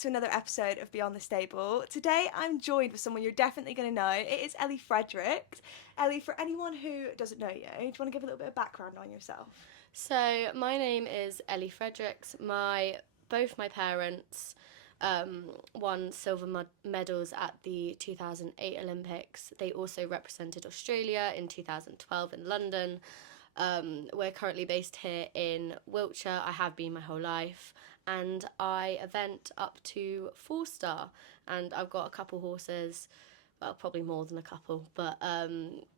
to another episode of Beyond the Stable. Today I'm joined with someone you're definitely going to know. It is Ellie Fredericks. Ellie, for anyone who doesn't know you, do you want to give a little bit of background on yourself? So my name is Ellie Fredericks. Both my parents won silver medals at the 2008 Olympics. They also represented Australia in 2012 in London. We're currently based here in Wiltshire. I have been my whole life, and I event up to 4-star, and I've got a couple horses, well, probably more than a couple, but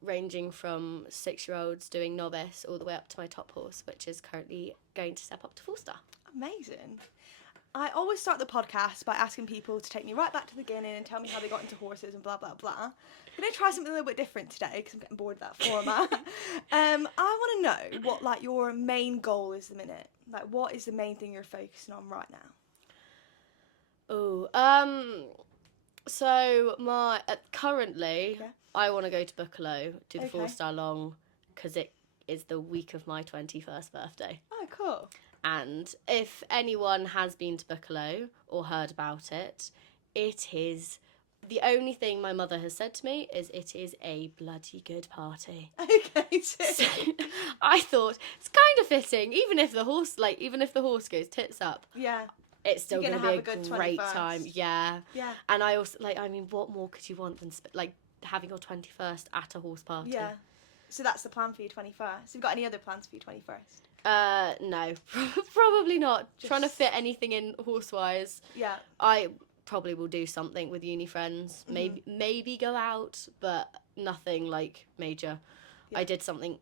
ranging from 6-year-olds doing novice all the way up to my top horse, which is currently going to step up to 4-star. Amazing. I always start the podcast by asking people to take me right back to the beginning and tell me how they got into horses and blah, blah, blah. I'm going to try something a little bit different today because I'm getting bored of that format. I want to know what, like, your main goal is at the minute. Like, what is the main thing you're focusing on right now? So currently, I want to go to Buccleuch, do the 4-star long, because it is the week of my 21st birthday. Oh, cool. And if anyone has been to Buccleuch or heard about it, it is... The only thing my mother has said to me is it is a bloody good party. Okay, so I thought it's kind of fitting, even if the horse goes tits up. Yeah. It's still going to be a good great 21st. time. Yeah. Yeah. And I also, what more could you want than, having your 21st at a horse party? Yeah. So that's the plan for your 21st. Have you got any other plans for your 21st? No. Probably not. Trying to fit anything in horse-wise. Yeah. I probably will do something with uni friends. Maybe go out, but nothing, major. Yeah. I did something...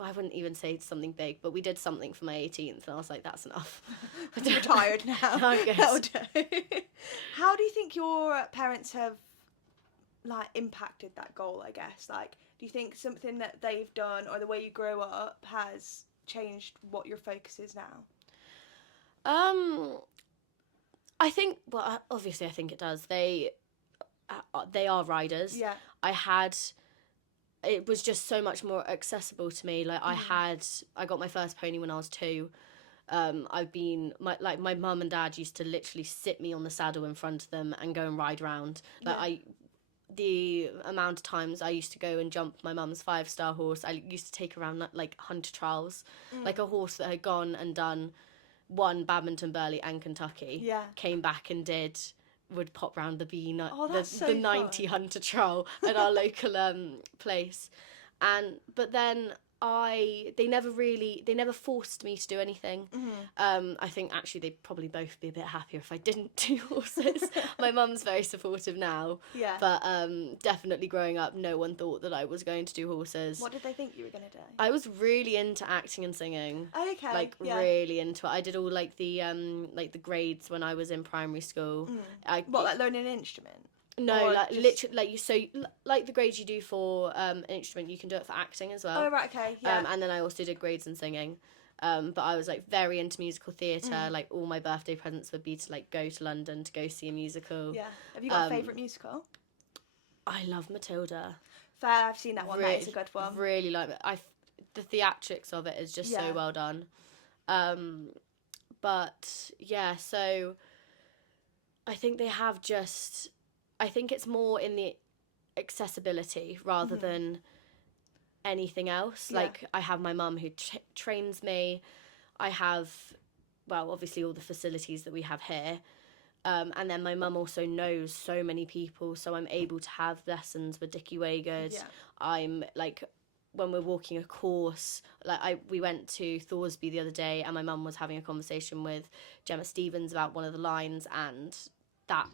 I wouldn't even say something big, but we did something for my 18th, and I was like, that's enough. I'm retired now. I guess. That'll do. How do you think your parents have, impacted that goal, I guess? Do you think something that they've done or the way you grow up has changed what your focus is now? I think, obviously I think it does. They are riders. Yeah. It was just so much more accessible to me. I got my first pony when I was 2. My mum and dad used to literally sit me on the saddle in front of them and go and ride around. The amount of times I used to go and jump my mum's 5-star horse, I used to take around hunter trials, a horse that had gone and won Badminton, Burghley and Kentucky. Yeah. Came back and would pop round the 90 fun. hunter trial at our local place, but then they never forced me to do anything. I think actually they'd probably both be a bit happier if I didn't do horses. My mum's very supportive now, but definitely growing up no one thought that I was going to do horses. What did they think you were going to do? I was really into acting and singing. Okay. Really into it. I did all the grades when I was in primary school. Learning an instrument? No, literally, the grades you do for an instrument, you can do it for acting as well. Oh, right, okay, yeah. And then I also did grades in singing. But I was, very into musical theatre. All my birthday presents would be to, go to London to go see a musical. Yeah. Have you got a favourite musical? I love Matilda. Fair, I've seen that one. That is a good one. Really like it. The theatrics of it is just so well done. But, yeah, so I think they have just... I think it's more in the accessibility rather than anything else. Yeah. I have my mum who trains me. I have, obviously all the facilities that we have here. And then my mum also knows so many people, so I'm able to have lessons with Dickie Wagard. Yeah. I'm, when we're walking a course, we went to Thorsby the other day and my mum was having a conversation with Gemma Stevens about one of the lines, and that...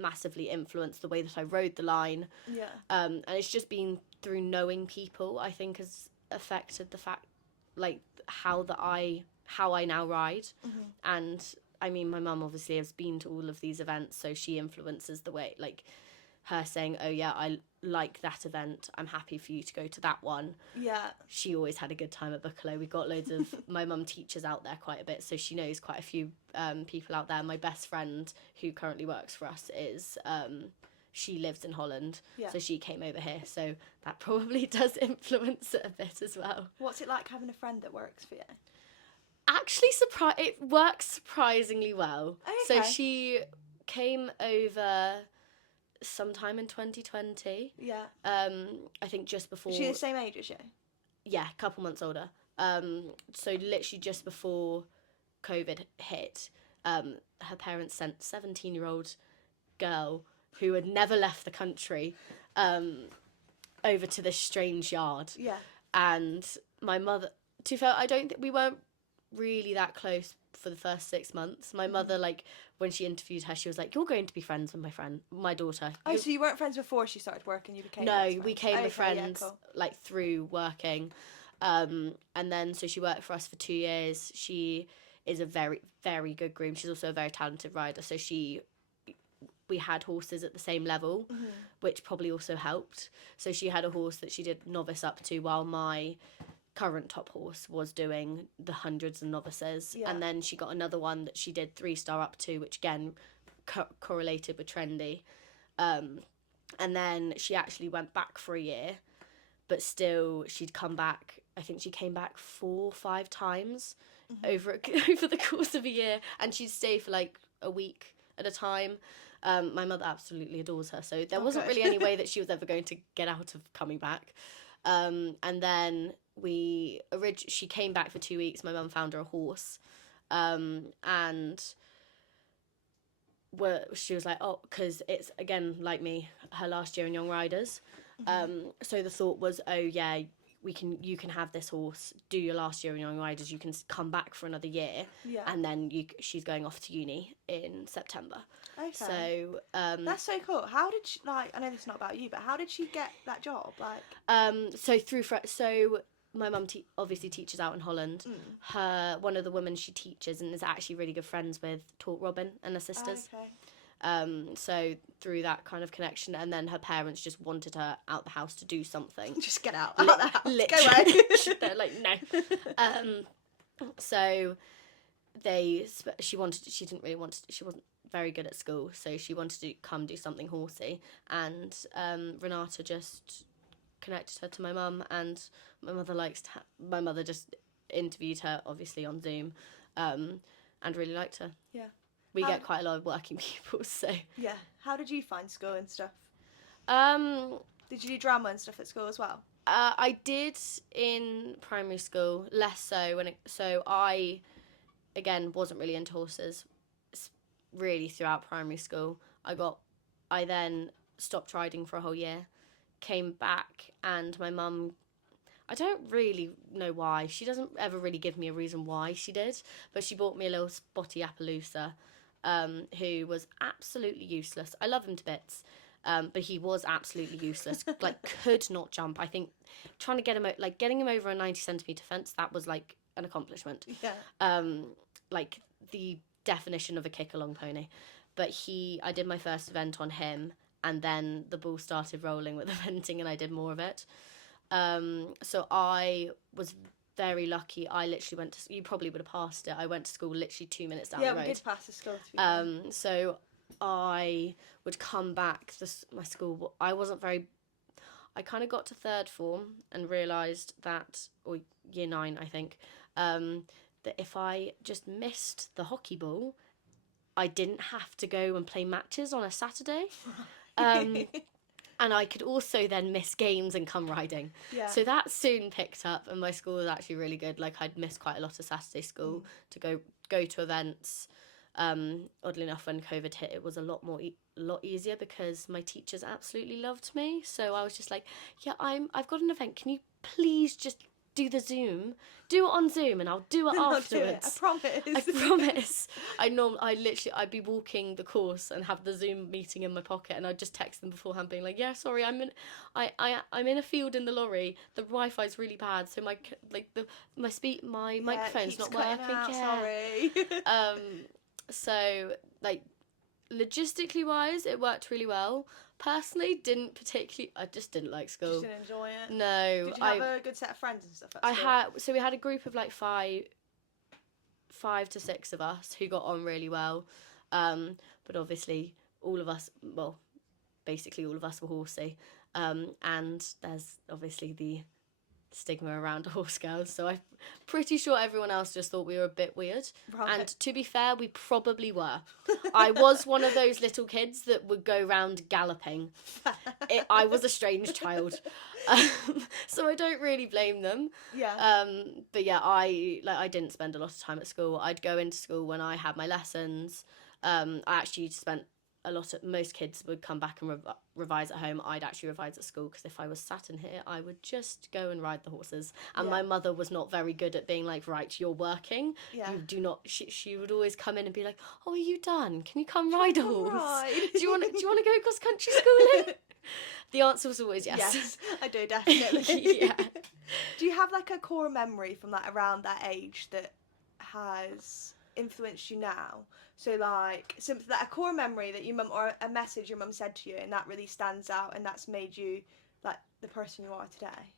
massively influenced the way that I rode the line. Yeah. And it's just been through knowing people, I think, has affected the fact, how I now ride. And I mean, my mum obviously has been to all of these events, so she influences the way, her saying, oh yeah, I like that event, I'm happy for you to go to that one. Yeah. She always had a good time at Buccleuch. We've got loads of... my mum teaches out there quite a bit, so she knows quite a few people out there. My best friend, who currently works for us, is... she lives in Holland, so she came over here, so that probably does influence it a bit as well. What's it like having a friend that works for you? Actually, it works surprisingly well. Okay. So came over sometime in 2020. Yeah. I think just before. Is she the same age as you? Yeah, a couple months older. So literally just before COVID hit, her parents sent 17-year-old girl who had never left the country over to this strange yard. Yeah. And my mother, to be fair, I don't think we weren't really that close for the first 6 months. My mother, like, when she interviewed her, she was like, "You're going to be friends with my daughter." Oh, so you weren't friends before she started working? You became No, best friends? we came Okay, the friends yeah, cool. like through working. And then so she worked for us for 2 years. She is a very, very good groom. She's also a very talented rider. So we had horses at the same level, which probably also helped. So she had a horse that she did novice up to, while my current top horse was doing the hundreds and novices. Yeah. And then she got another one that she did 3-star up to, which again correlated with trendy. And then she actually went back for a year, but still she'd come back. I think she came back 4 or 5 times over the course of a year, and she'd stay for like a week at a time. My mother absolutely adores her, so there wasn't really any way that she was ever going to get out of coming back. And then she came back for 2 weeks. My mum found her a horse, and she was like, oh, because it's, again, like me, her last year in Young Riders. So the thought was, oh yeah, you can have this horse, do your last year in Young Riders, you can come back for another year, and then she's going off to uni in September. Okay. So that's so cool. How did she, like, I know this is not about you, but how did she get that job? Like, so my mum obviously teaches out in Holland. One of the women she teaches and is actually really good friends with taught Robin and her sisters. Okay. So through that kind of connection, and then her parents just wanted her out the house to do something. Just get out. Out the house. Go Literally. away. They're like, no. So she didn't really want to, she wasn't very good at school, so she wanted to come do something horsey, and Renata just connected her to my mum, and my mother just interviewed her, obviously on Zoom, and really liked her. Yeah. We get quite a lot of working people, so. Yeah. How did you find school and stuff? Um, Did you do drama and stuff at school as well? I did in primary school, less so so I, again, wasn't really into horses really throughout primary school. I then stopped riding for a whole year, came back, and my mum, I don't really know why, she doesn't ever really give me a reason why she did, but she bought me a little spotty Appaloosa, who was absolutely useless. I love him to bits, but he was absolutely useless. Like, could not jump. I think trying to getting him over a 90-centimetre fence, that was like an accomplishment. Yeah. Like the definition of a kick-along pony. But I did my first event on him, and then the ball started rolling with eventing, and I did more of it. So I was very lucky. I literally went to, you probably would have passed it, I went to school literally 2 minutes down the road. Yeah, we did pass the school, to be fair. So I would come back to my school. I kind of got to 3rd form and realised that, or year 9 I think, that if I just missed the hockey ball, I didn't have to go and play matches on a Saturday. And I could also then miss games and come riding. Yeah. So that soon picked up, and my school was actually really good. Like, I'd missed quite a lot of Saturday school to go to events. Oddly enough, when COVID hit, it was a lot easier because my teachers absolutely loved me. So I was just like, yeah, I've got an event. Can you please just do it on Zoom, and I'll do it afterwards. I promise. I'd be walking the course and have the Zoom meeting in my pocket, and I'd just text them beforehand being like, yeah, sorry, I'm in a field in the lorry, the Wi-Fi's really bad, so my microphone's not working. Sorry. So, like, logistically wise, it worked really well. Personally, I just didn't like school. Just didn't enjoy it? No. Did you have a good set of friends and stuff at school? So we had a group of like 5 to 6 of us who got on really well. But obviously basically all of us were horsey. And there's obviously the stigma around horse girls, so I'm pretty sure everyone else just thought we were a bit weird. Right. And to be fair, we probably were. I was one of those little kids that would go round galloping. I was a strange child, so I don't really blame them. Yeah. But yeah, I didn't spend a lot of time at school. I'd go into school when I had my lessons. I actually spent most kids would come back and revise at home. I'd actually revise at school, because if I was sat in here, I would just go and ride the horses. And my mother was not very good at being like, right, you're working. Yeah. You do not. She would always come in and be like, oh, are you done? Can you come ride a horse? Ride. Do you want to go cross country schooling? The answer was always yes. Yes, I do, definitely. Yeah. Do you have like a core memory from like around that age that has influenced you now? So like something that a core memory that your mum, or a message your mum said to you, and that really stands out, and that's made you like the person you are today.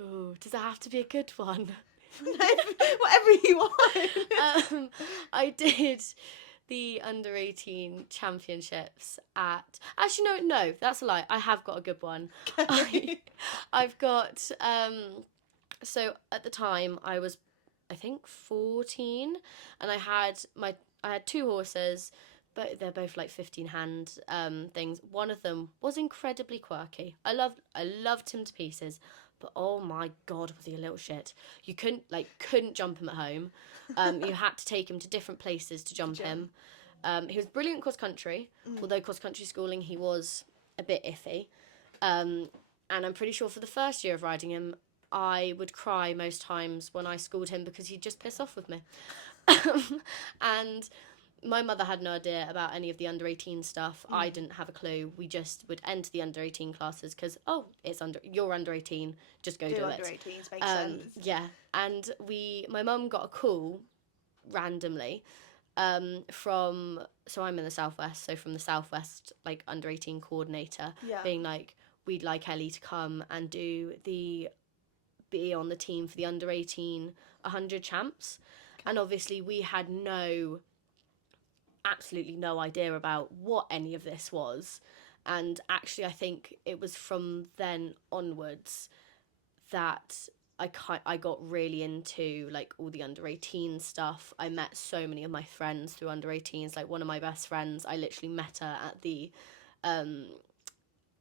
Oh, does that have to be a good one? Whatever you want. I did the under-18 championships at... Actually, no, that's a lie. I have got a good one. I've got... So at the time, I was, I think, 14, and I had 2 horses, but they're both like 15-hand things. One of them was incredibly quirky. I loved him to pieces, but oh my god, was he a little shit. You couldn't jump him at home. You had to take him to different places to jump him. He was brilliant cross country, although cross country schooling he was a bit iffy. And I'm pretty sure for the first year of riding him, I would cry most times when I schooled him, because he'd just piss off with me. And my mother had no idea about any of the under-18 stuff. I didn't have a clue. We just would enter the under-18 classes because, you're under-18, just go do it. Under-18s, makes sense. Yeah, and my mum got a call randomly so I'm in the Southwest, so from the Southwest, like, under-18 coordinator, being like, we'd like Ellie to come and be on the team for the under-18 100 champs. And obviously we had absolutely no idea about what any of this was. And actually I think it was from then onwards that I got really into like all the under-18 stuff. I met so many of my friends through under-18s. Like one of my best friends, I literally met her at the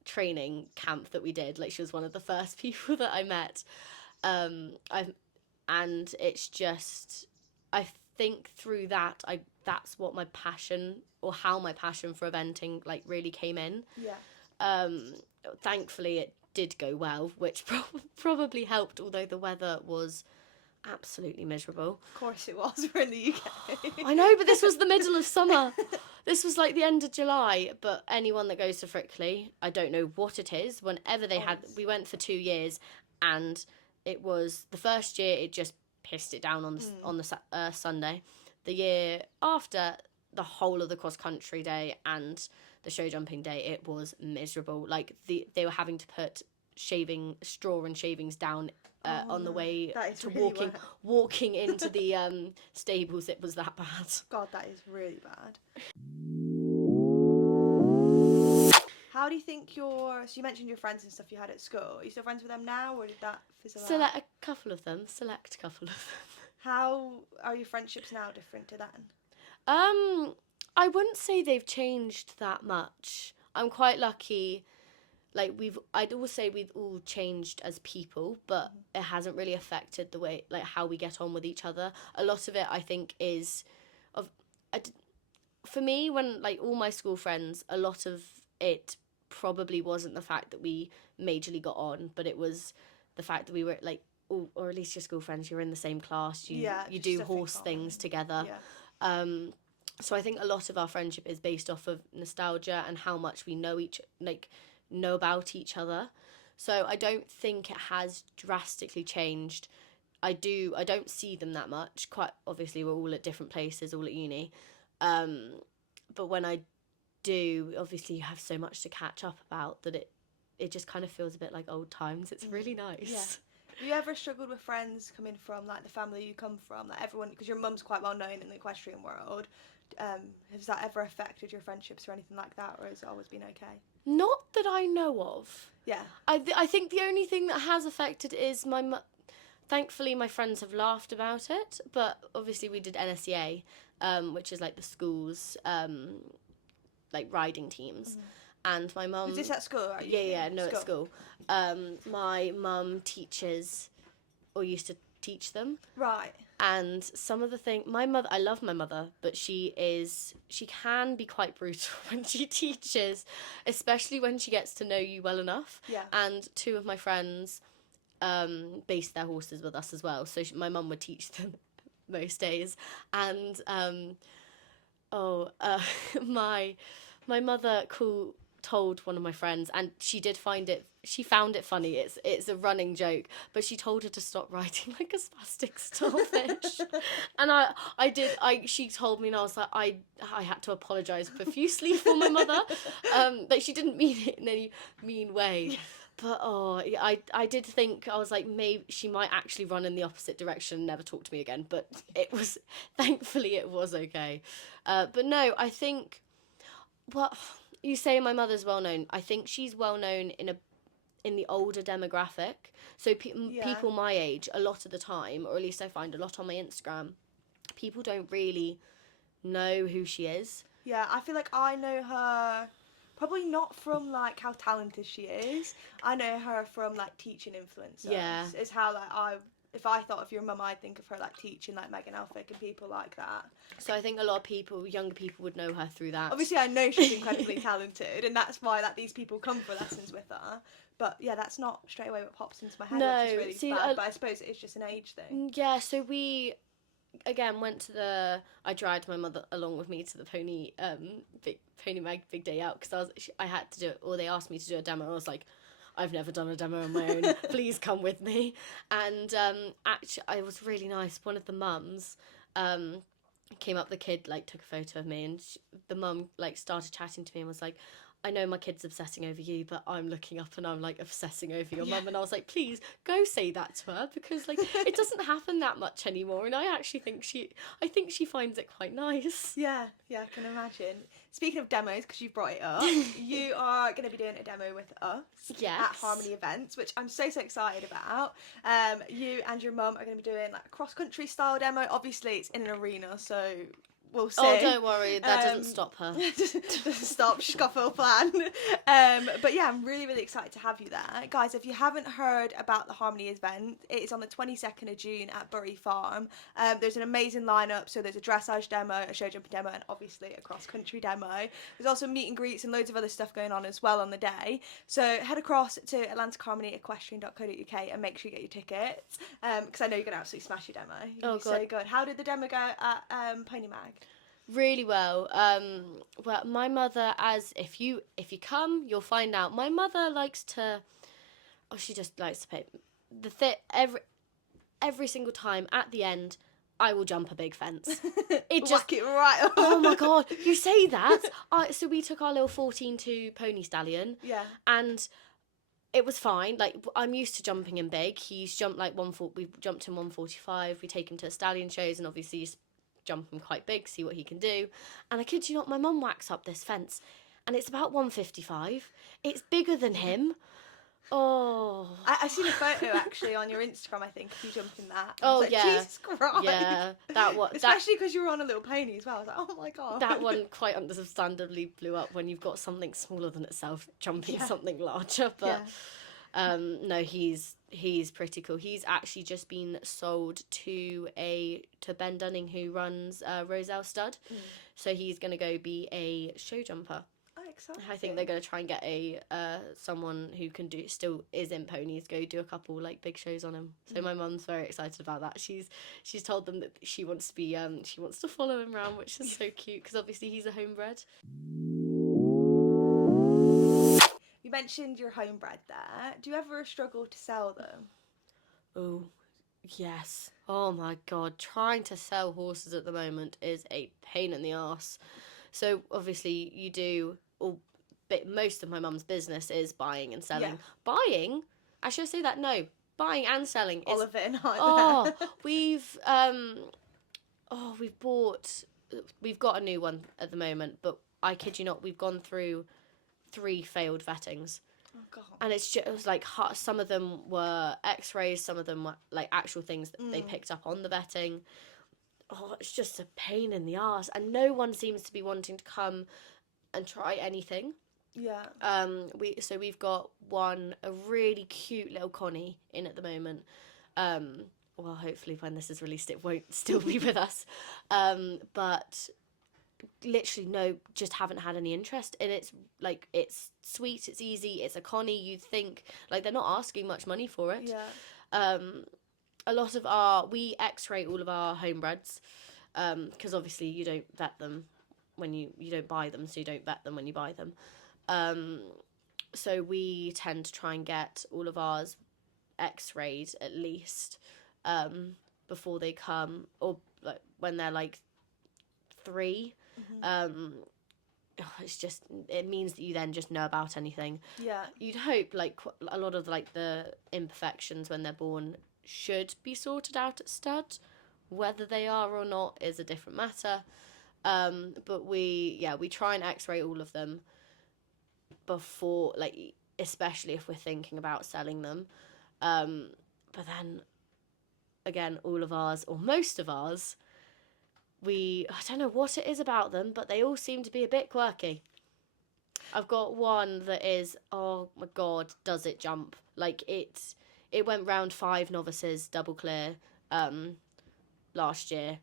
training camp that we did. Like she was one of the first people that I met. And it's just, I think through that, that's what my passion, or how my passion for eventing like really came in. Yeah. Thankfully it did go well, which probably helped, although the weather was absolutely miserable. Of course it was, we're in the UK. I know, but this was the middle of summer. This was like the end of July, but anyone that goes to Frickley, I don't know what it is, whenever we went for 2 years, and it was the first year it just pissed it down on the Sunday. The year after, the whole of the cross country day and the show jumping day, it was miserable. Like they were having to put straw and shavings down on the way to really walking into the stables. It was that bad. God, that is really bad. How do you think so you mentioned your friends and stuff you had at school. Are you still friends with them now, or did that fizzle out? A couple of them. How are your friendships now different to then? I wouldn't say they've changed that much. I'm quite lucky. Like I'd always say we've all changed as people, but it hasn't really affected the way, like how we get on with each other. A lot of it, I think, is for me, when like all my school friends, a lot of it probably wasn't the fact that we majorly got on, but it was the fact that we were like, or at least your school friends, you're in the same class, you do horse things together. Yeah. So I think a lot of our friendship is based off of nostalgia and how much we know about each other. So I don't think it has drastically changed. I don't see them that much. Quite obviously we're all at different places, all at uni. But when I do, obviously you have so much to catch up about that it just kind of feels a bit like old times. It's really nice. Yeah. Have you ever struggled with friends coming from like the family you come from, like everyone, because your mum's quite well known in the equestrian world? Has that ever affected your friendships or anything like that, or has it always been okay? Not that I know of. Yeah. I think the only thing that has affected is thankfully my friends have laughed about it, but obviously we did NSEA, which is like the school's like riding teams. And my mum... Was this at school? Right? Yeah, no, at school. My mum teaches, or used to teach them. Right. And some of the things... My mother... I love my mother, but she can be quite brutal when she teaches, especially when she gets to know you well enough. Yeah. And two of my friends based their horses with us as well. So my mum would teach them most days. And, my mother told one of my friends, and she found it funny, it's a running joke, but she told her to stop riding like a spastic starfish. And she told me, and I was like, I had to apologise profusely for my mother, but she didn't mean it in any mean way. But I did think, I was like, maybe she might actually run in the opposite direction and never talk to me again, but thankfully it was okay. But no, I think, well, you say my mother's well known. I think she's well known in the older demographic. So people my age, a lot of the time, or at least I find a lot on my Instagram, people don't really know who she is. Yeah, I feel like I know her probably not from like how talented she is. I know her from like teaching influencers. Yeah. It's how like if I thought of your mum, I'd think of her like teaching like Megan Elphick and people like that. So I think a lot of people, younger people, would know her through that. Obviously, I know she's incredibly talented, and that's why these people come for lessons with her. But yeah, that's not straight away what pops into my head. No, which is really bad. But I suppose it's just an age thing. Yeah. So we, again, went to I dragged my mother along with me to the pony mag big day out, because I had to do it, or they asked me to do a demo. I was like, I've never done a demo on my own. Please come with me. And actually, it was really nice. One of the mums came up. The kid like took a photo of me, and the mum like started chatting to me and was like, I know my kid's obsessing over you, but I'm looking up and I'm like obsessing over your mum. And I was like, please go say that to her, because like it doesn't happen that much anymore. And I actually think she finds it quite nice. Yeah, I can imagine. Speaking of demos, because you brought it up, you are going to be doing a demo with us at Harmony Events, which I'm so excited about. You and your mum are going to be doing like a cross-country style demo. Obviously, it's in an arena, so we'll see. Oh, don't worry, that doesn't stop her. Doesn't stop, she's got full plan. But yeah, I'm really, really excited to have you there. Guys, if you haven't heard about the Harmony event, it is on the 22nd of June at Bury Farm. There's an amazing lineup, so there's a dressage demo, a show jumping demo, and obviously a cross-country demo. There's also meet and greets and loads of other stuff going on as well on the day. So head across to atlanticharmonyequestrian.co.uk and make sure you get your tickets, because I know you're going to absolutely smash your demo. You're so good. How did the demo go at Pony Mag? Really well. Well, my mother, if you come, you'll find out. My mother likes to, she just likes to play every single time at the end. I will jump a big fence. Whack it right up. Oh my god, you say that. So we took our little 14-2 pony stallion. Yeah. And it was fine. Like, I'm used to jumping him big. He's jumped like we jumped him 145. We take him to stallion shows, and obviously jump him quite big, see what he can do. And I kid you not, my mum whacks up this fence, and it's about 155. It's bigger than him. Oh, I seen a photo actually on your Instagram. I think of you jumping that. Oh like, yeah, Jesus Christ. Yeah, that one. Especially because you were on a little pony as well. I was like, oh my god. That one quite understandably blew up when you've got something smaller than itself jumping something larger. But no, he's pretty cool. He's actually just been sold to Ben Dunning, who runs Roselle Stud. So he's going to go be a show jumper. Oh, exciting. I think they're going to try and get someone who can still is in ponies, go do a couple like big shows on him. So my mum's very excited about that. She's told them that she wants to be she wants to follow him around, which is so cute, because obviously he's a homebred. You mentioned you're homebred there. Do you ever struggle to sell them? Oh, yes. Oh my god, trying to sell horses at the moment is a pain in the arse. So obviously you do, but most of my mum's business is buying and selling. Yeah. Buying? I should say that, no. Buying and selling is... All of it in we've got a new one at the moment, but I kid you not, we've gone through 3 failed vettings. Oh god. And it was like some of them were x-rays, some of them were like actual things that they picked up on the vetting. Oh, it's just a pain in the arse, and no one seems to be wanting to come and try anything. Yeah. We've got a really cute little Connie in at the moment. Well, hopefully when this is released it won't still be with us. But literally just haven't had any interest. And it's like, it's sweet, it's easy, it's a Connie. You'd think like they're not asking much money for it. Yeah. A lot of we x-ray all of our homebreds, because obviously you don't vet them when you don't buy them, so you don't vet them when you buy them. So we tend to try and get all of ours x-rayed at least before they come, or like when they're like 3. It's just, it means that you then just know about anything. Yeah. You'd hope like a lot of like the imperfections when they're born should be sorted out at stud. Whether they are or not is a different matter. But we try and x-ray all of them before, like, especially if we're thinking about selling them. But then again, all of ours, or most of ours, I don't know what it is about them, but they all seem to be a bit quirky. I've got one that is, oh my god, does it jump? Like, it went round 5 novices double clear last year,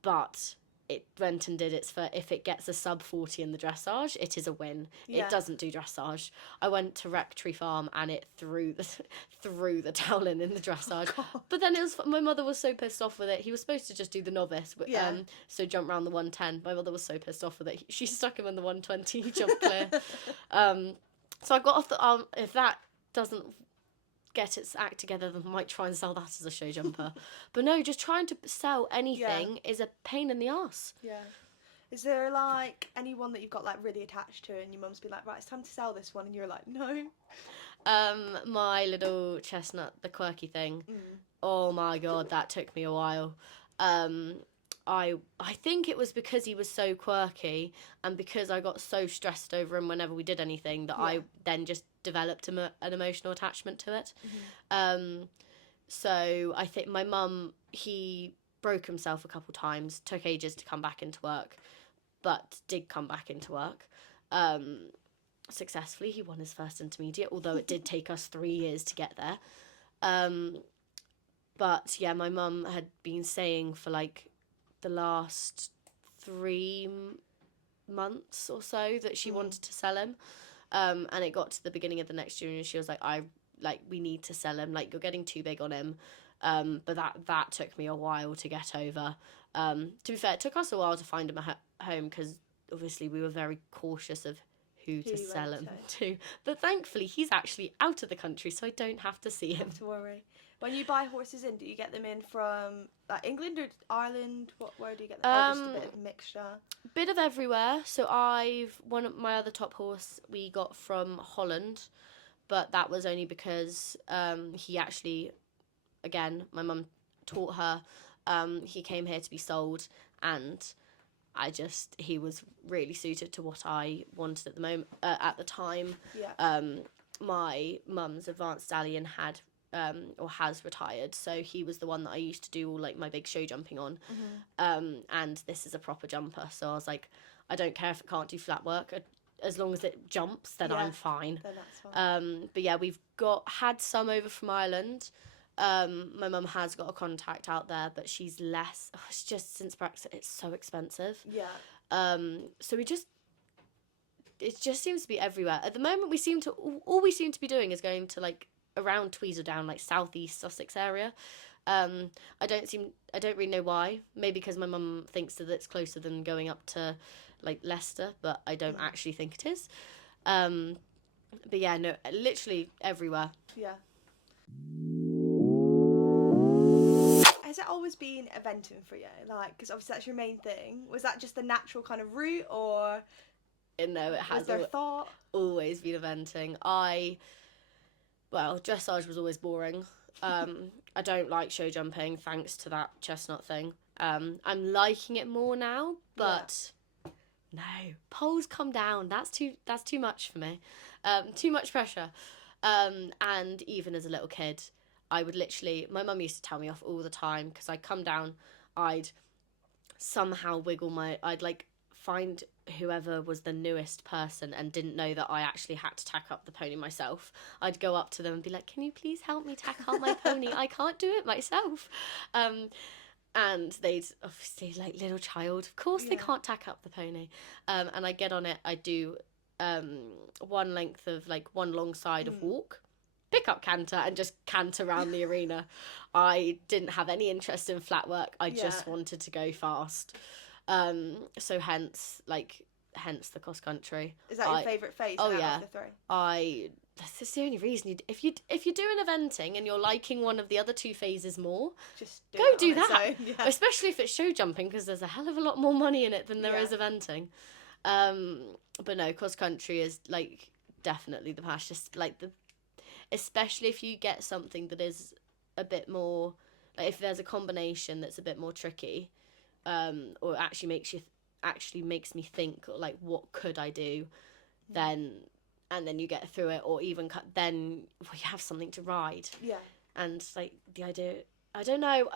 but it went and did its for, if it gets a sub 40 in the dressage, it is a win. Yeah. It doesn't do dressage. I went to Rectory Farm and it threw the towel in the dressage. Oh, but then my mother was so pissed off with it. He was supposed to just do the novice, so jump round the 110. My mother was so pissed off with it. She stuck him in the 120. He jumped clear. So I got off if that doesn't get its act together, then I might try and sell that as a show jumper. But no, just trying to sell anything is a pain in the arse. Yeah. Is there like anyone that you've got like really attached to and your mum's been like, right, it's time to sell this one, and you're like, no? My little chestnut, the quirky thing. Oh my god, that took me a while. I think it was because he was so quirky and because I got so stressed over him whenever we did anything that I then just developed an emotional attachment to it. So I think my mum, he broke himself a couple times, took ages to come back into work, but did come back into work successfully. He won his first intermediate, although it did take us 3 years to get there. But yeah, my mum had been saying for like the last 3 months or so that she wanted to sell him, and it got to the beginning of the next year and she was like, we need to sell him, like, you're getting too big on him. But that took me a while to get over. To be fair, it took us a while to find him a home because obviously we were very cautious of who to sell him to. But thankfully he's actually out of the country, so I don't have to see him. Not to worry. When you buy horses in, do you get them in from like England or Ireland? Where do you get them? Or just a bit of a mixture? Bit of everywhere. So one of my other top horse we got from Holland, but that was only because he actually, again, my mum taught her. He came here to be sold, and he was really suited to what I wanted at the time. Yeah. My mum's advanced stallion had or has retired, so he was the one that I used to do all like my big show jumping on. And this is a proper jumper, so I was like, I don't care if it can't do flat work, as long as it jumps, then I'm fine. Then that's fine. But yeah, we've had some over from Ireland. My mum has got a contact out there, but she's less. It's just since Brexit, it's so expensive. Yeah. So it just seems to be everywhere at the moment. All we seem to be doing is going to like around Tweedledown, like southeast Sussex area. I don't really know why. Maybe because my mum thinks that it's closer than going up to like Leicester, but I don't actually think it is. But yeah, no, literally everywhere. Yeah. Has it always been eventing for you? Like, because obviously that's your main thing. Was that just the natural kind of route, or no, it has. Was there thought? Always been eventing. Dressage was always boring. I don't like show jumping, thanks to that chestnut thing. I'm liking it more now, but no, poles come down. That's too much for me. Too much pressure. And even as a little kid, I would literally, my mum used to tell me off all the time because I'd come down, I'd somehow I'd like find whoever was the newest person and didn't know that I actually had to tack up the pony myself. I'd go up to them and be like, can you please help me tack up my pony? I can't do it myself. And they'd obviously, like, little child, of course they can't tack up the pony. And I get on it, I do one length of, like, one long side of walk, pick up canter, and just canter around the arena. I didn't have any interest in flat work. I just wanted to go fast. So hence the cross country. Is that your favourite phase out of the three? That's the only reason if you're doing eventing and you're liking one of the other two phases more, just go do that. Especially if it's show jumping, because there's a hell of a lot more money in it than there is eventing. But no, cross country is like definitely the passion. Just like especially if you get something that is a bit more, like if there's a combination that's a bit more tricky, or actually makes me think, like, what could I do, and then you get through it, or even then you have something to ride. Yeah. And like the idea, I don't know,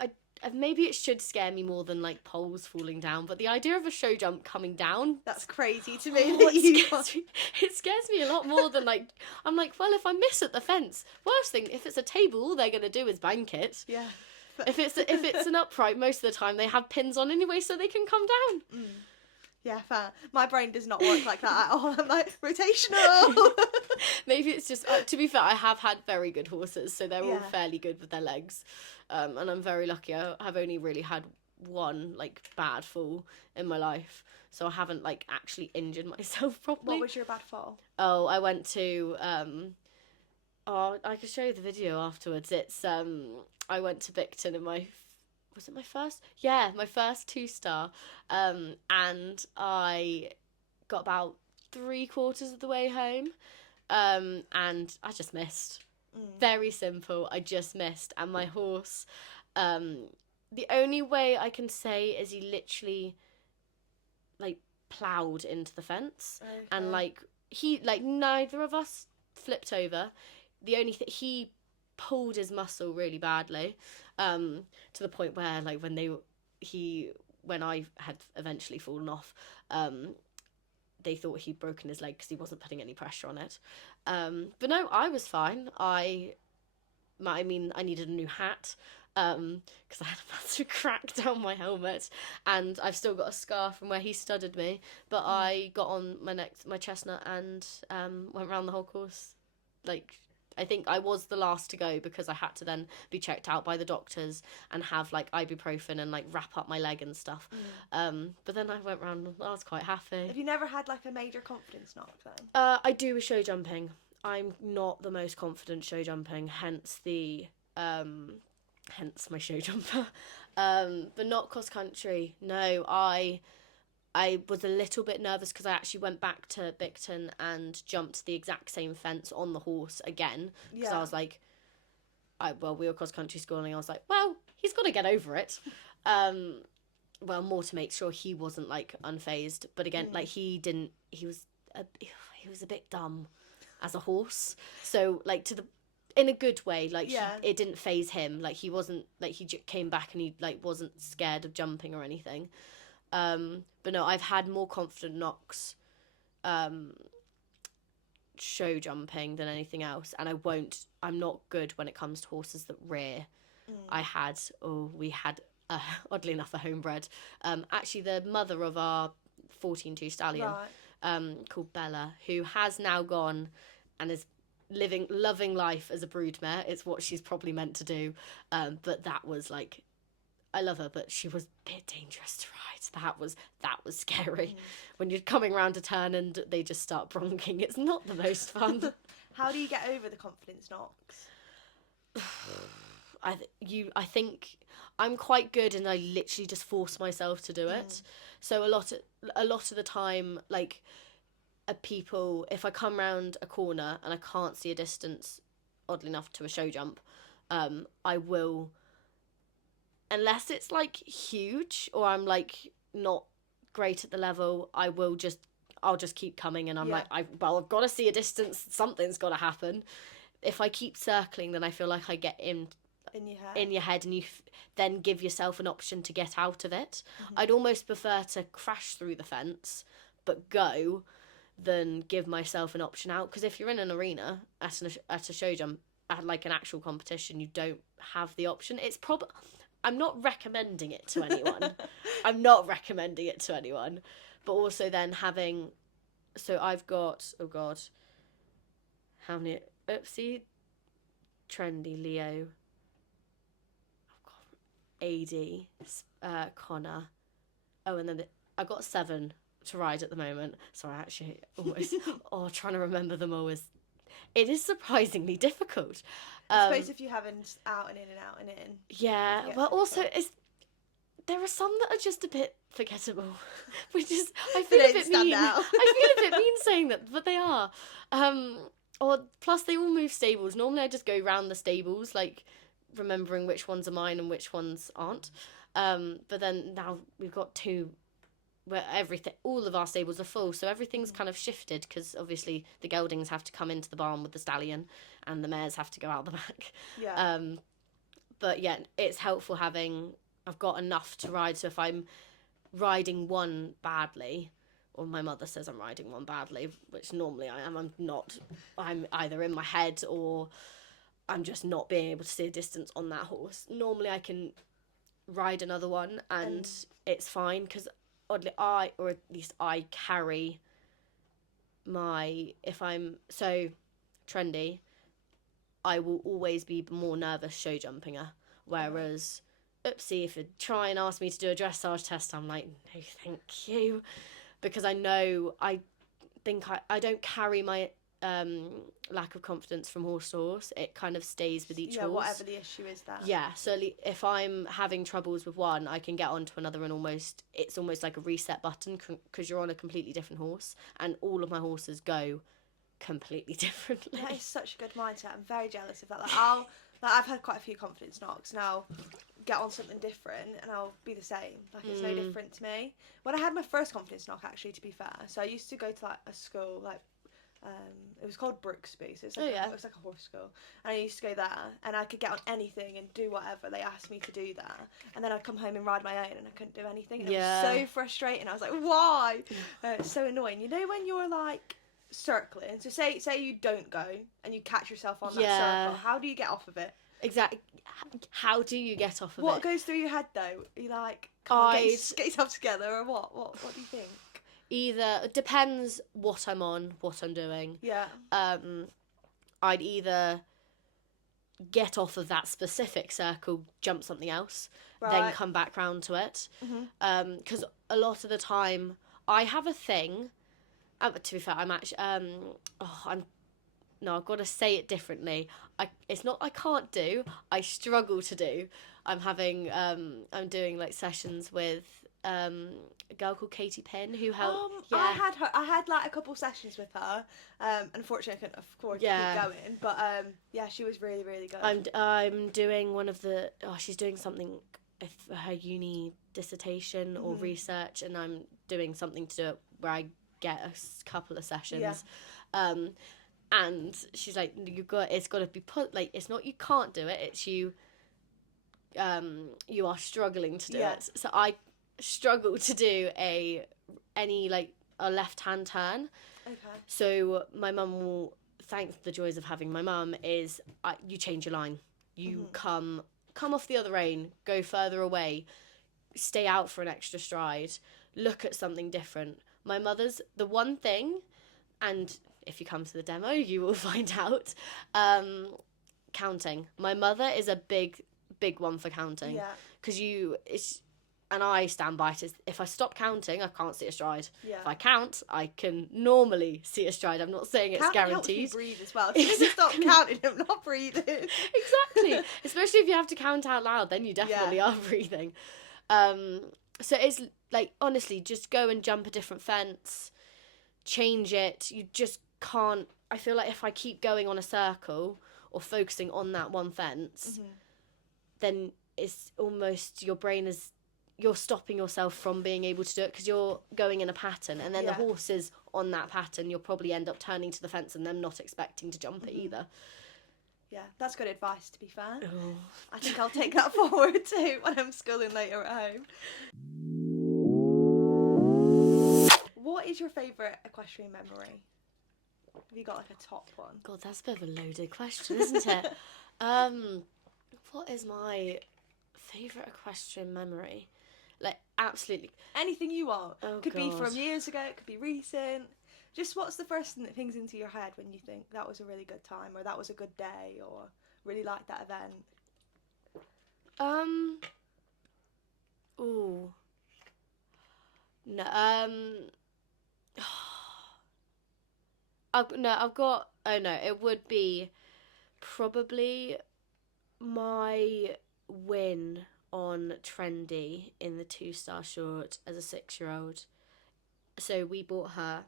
maybe it should scare me more than like poles falling down, but the idea of a show jump coming down, that's crazy to me. It scares me a lot more than like, I'm like, well, if I miss at the fence, worst thing, if it's a table, all they're gonna do is bank it. Yeah. If it's an upright, most of the time they have pins on anyway, so they can come down. Yeah, fair. My brain does not work like that at all. I'm like, rotational. Maybe it's just, to be fair, I have had very good horses, so they're all fairly good with their legs. And I'm very lucky. I've only really had one, like, bad fall in my life. So I haven't, like, actually injured myself properly. What was your bad fall? Oh, I went to, I could show you the video afterwards. It's, I went to Bicton in was it my first? Yeah, my first 2-star. And I got about 3/4 of the way home. And I just missed. Very simple. I just missed. And my horse, the only way I can say is he literally, like, ploughed into the fence. Okay. And, like, neither of us flipped over. The only thing, he pulled his muscle really badly, to the point where, like, when I had eventually fallen off, they thought he'd broken his leg because he wasn't putting any pressure on it. But no, I was fine. I needed a new hat, because I had a massive crack down my helmet, and I've still got a scar from where he studded me. But I got on my chestnut and went around the whole course. Like, I think I was the last to go because I had to then be checked out by the doctors and have, like, ibuprofen and, like, wrap up my leg and stuff. But then I went round and I was quite happy. Have you never had, like, a major confidence knock then? I do with show jumping. I'm not the most confident show jumping, hence my show jumper. But not cross country. No, I was a little bit nervous because I actually went back to Bicton and jumped the exact same fence on the horse again. Because I was like, we were cross country schooling. I was like, well, he's got to get over it. Well, more to make sure he wasn't, like, unfazed. But again, like, he was a bit dumb as a horse. So, like, in a good way, like, it didn't faze him. Like, he wasn't, like, he came back and he, like, wasn't scared of jumping or anything. But no, I've had more confident knocks, show jumping than anything else, and I'm not good when it comes to horses that rear. We had, oddly enough, a homebred, actually the mother of our 14-2 stallion, called Bella, who has now gone and is loving life as a broodmare. It's what she's probably meant to do, but that was, like, I love her, but she was a bit dangerous to ride. That was scary. When you're coming around a turn and they just start bronking, it's not the most fun. How do you get over the confidence knocks? I think I'm quite good, and I literally just force myself to do it. So a lot of the time, like, people, if I come round a corner and I can't see a distance, oddly enough, to a show jump, I will, unless it's, like, huge or I'm, like, not great at the level, I'll just keep coming, and I'm like, I've got to see a distance. Something's got to happen. If I keep circling, then I feel like I get in your head, and you then give yourself an option to get out of it. I'd almost prefer to crash through the fence, but go, than give myself an option out. Because if you're in an arena at a show jump, at like an actual competition, you don't have the option. I'm not recommending it to anyone. But also then having, so I've got, oh God, how many, oopsie, Trendy, Leo, AD, Connor. Oh, and then I got 7 to ride at the moment. So I actually almost, trying to remember them all it is surprisingly difficult. I suppose if you haven't out and in and out and in. Yeah, well, also there are some that are just a bit forgettable, which is I feel a bit mean. I feel a bit mean saying that, but they are. Or plus they all move stables. Normally I just go round the stables, like remembering which ones are mine and which ones aren't. But then now we've got 2 where all of our stables are full, so everything's kind of shifted, because obviously the geldings have to come into the barn with the stallion and the mares have to go out the back. Yeah. But yeah, it's helpful I've got enough to ride, so if I'm riding one badly, or my mother says I'm riding one badly, which normally I am, I'm not. I'm either in my head or I'm just not being able to see a distance on that horse. Normally I can ride another one and it's fine, because oddly I carry if I'm so trendy, I will always be more nervous show jumpinger, whereas oopsie, if you try and ask me to do a dressage test, I'm like, no thank you, because I know I think I don't carry my lack of confidence from horse to horse. It kind of stays with each horse. Yeah, whatever the issue is there. Yeah, so if I'm having troubles with one, I can get onto another, and it's almost like a reset button, because you're on a completely different horse, and all of my horses go completely differently. That is such a good mindset. I'm very jealous of that. I've had quite a few confidence knocks, and I'll get on something different and I'll be the same. Like, it's no different to me. When I had my first confidence knock, actually, to be fair, so I used to go to like a school, like it was called Brooksby, so it was like a horse school, and I used to go there, and I could get on anything and do whatever they asked me to do there, and then I'd come home and ride my own and I couldn't do anything, and it was so frustrating. I was like, why? It's so annoying. You know when you're like circling, so say you don't go and you catch yourself on that circle, how do you get off of it? Exactly. How do you get off of it? What goes through your head though? Are you like, come on, get yourself together, or what? What do you think? Either, it depends what I'm on, what I'm doing. Yeah. I'd either get off of that specific circle, jump something else, then come back round to it. Because a lot of the time, I have a thing. To be fair, I'm actually. I've got to say it differently. It's not I can't do. I struggle to do. I'm doing like sessions with a girl called Katie Pinn who helped. I had like a couple sessions with her. Unfortunately, I couldn't afford to keep going. But she was really, really good. I'm doing one of the. She's doing something for her uni dissertation or research, and I'm doing something to do it where I get a couple of sessions. And she's like, it's got to be put, like, it's not you can't do it, it's you are struggling to do it. So I struggle to do a left-hand turn. Okay. So my mum will, thanks to the joys of having my mum, is you change your line. You come off the other rein, go further away, stay out for an extra stride, look at something different. My mother's, the one thing, and if you come to the demo, you will find out, counting. My mother is a big one for counting. Yeah. Because and I stand by it. If I stop counting, I can't see a stride. Yeah. If I count, I can normally see a stride. I'm not saying it's guaranteed. Helps you breathe as well. If you stop counting, I'm not breathing. Exactly. Especially if you have to count out loud, then you definitely are breathing. So it's like, honestly, just go and jump a different fence, change it. You just can't. I feel like if I keep going on a circle or focusing on that one fence, then it's almost your brain is, you're stopping yourself from being able to do it because you're going in a pattern, and then the horse is on that pattern. You'll probably end up turning to the fence and them not expecting to jump it either. Yeah, that's good advice, to be fair. Oh. I think I'll take that forward too when I'm schooling later at home. What is your favourite equestrian memory? Have you got like a top one? God, that's a bit of a loaded question, isn't it? What is my favourite equestrian memory? Like, absolutely. Anything you want. Oh, could be God. from years ago, it could be recent. Just what's the first thing that pings into your head when you think that was a really good time, or that was a good day, or really liked that event? Ooh. No, it would be probably my win on Trendy in the 2-star short as a 6-year-old. So we bought her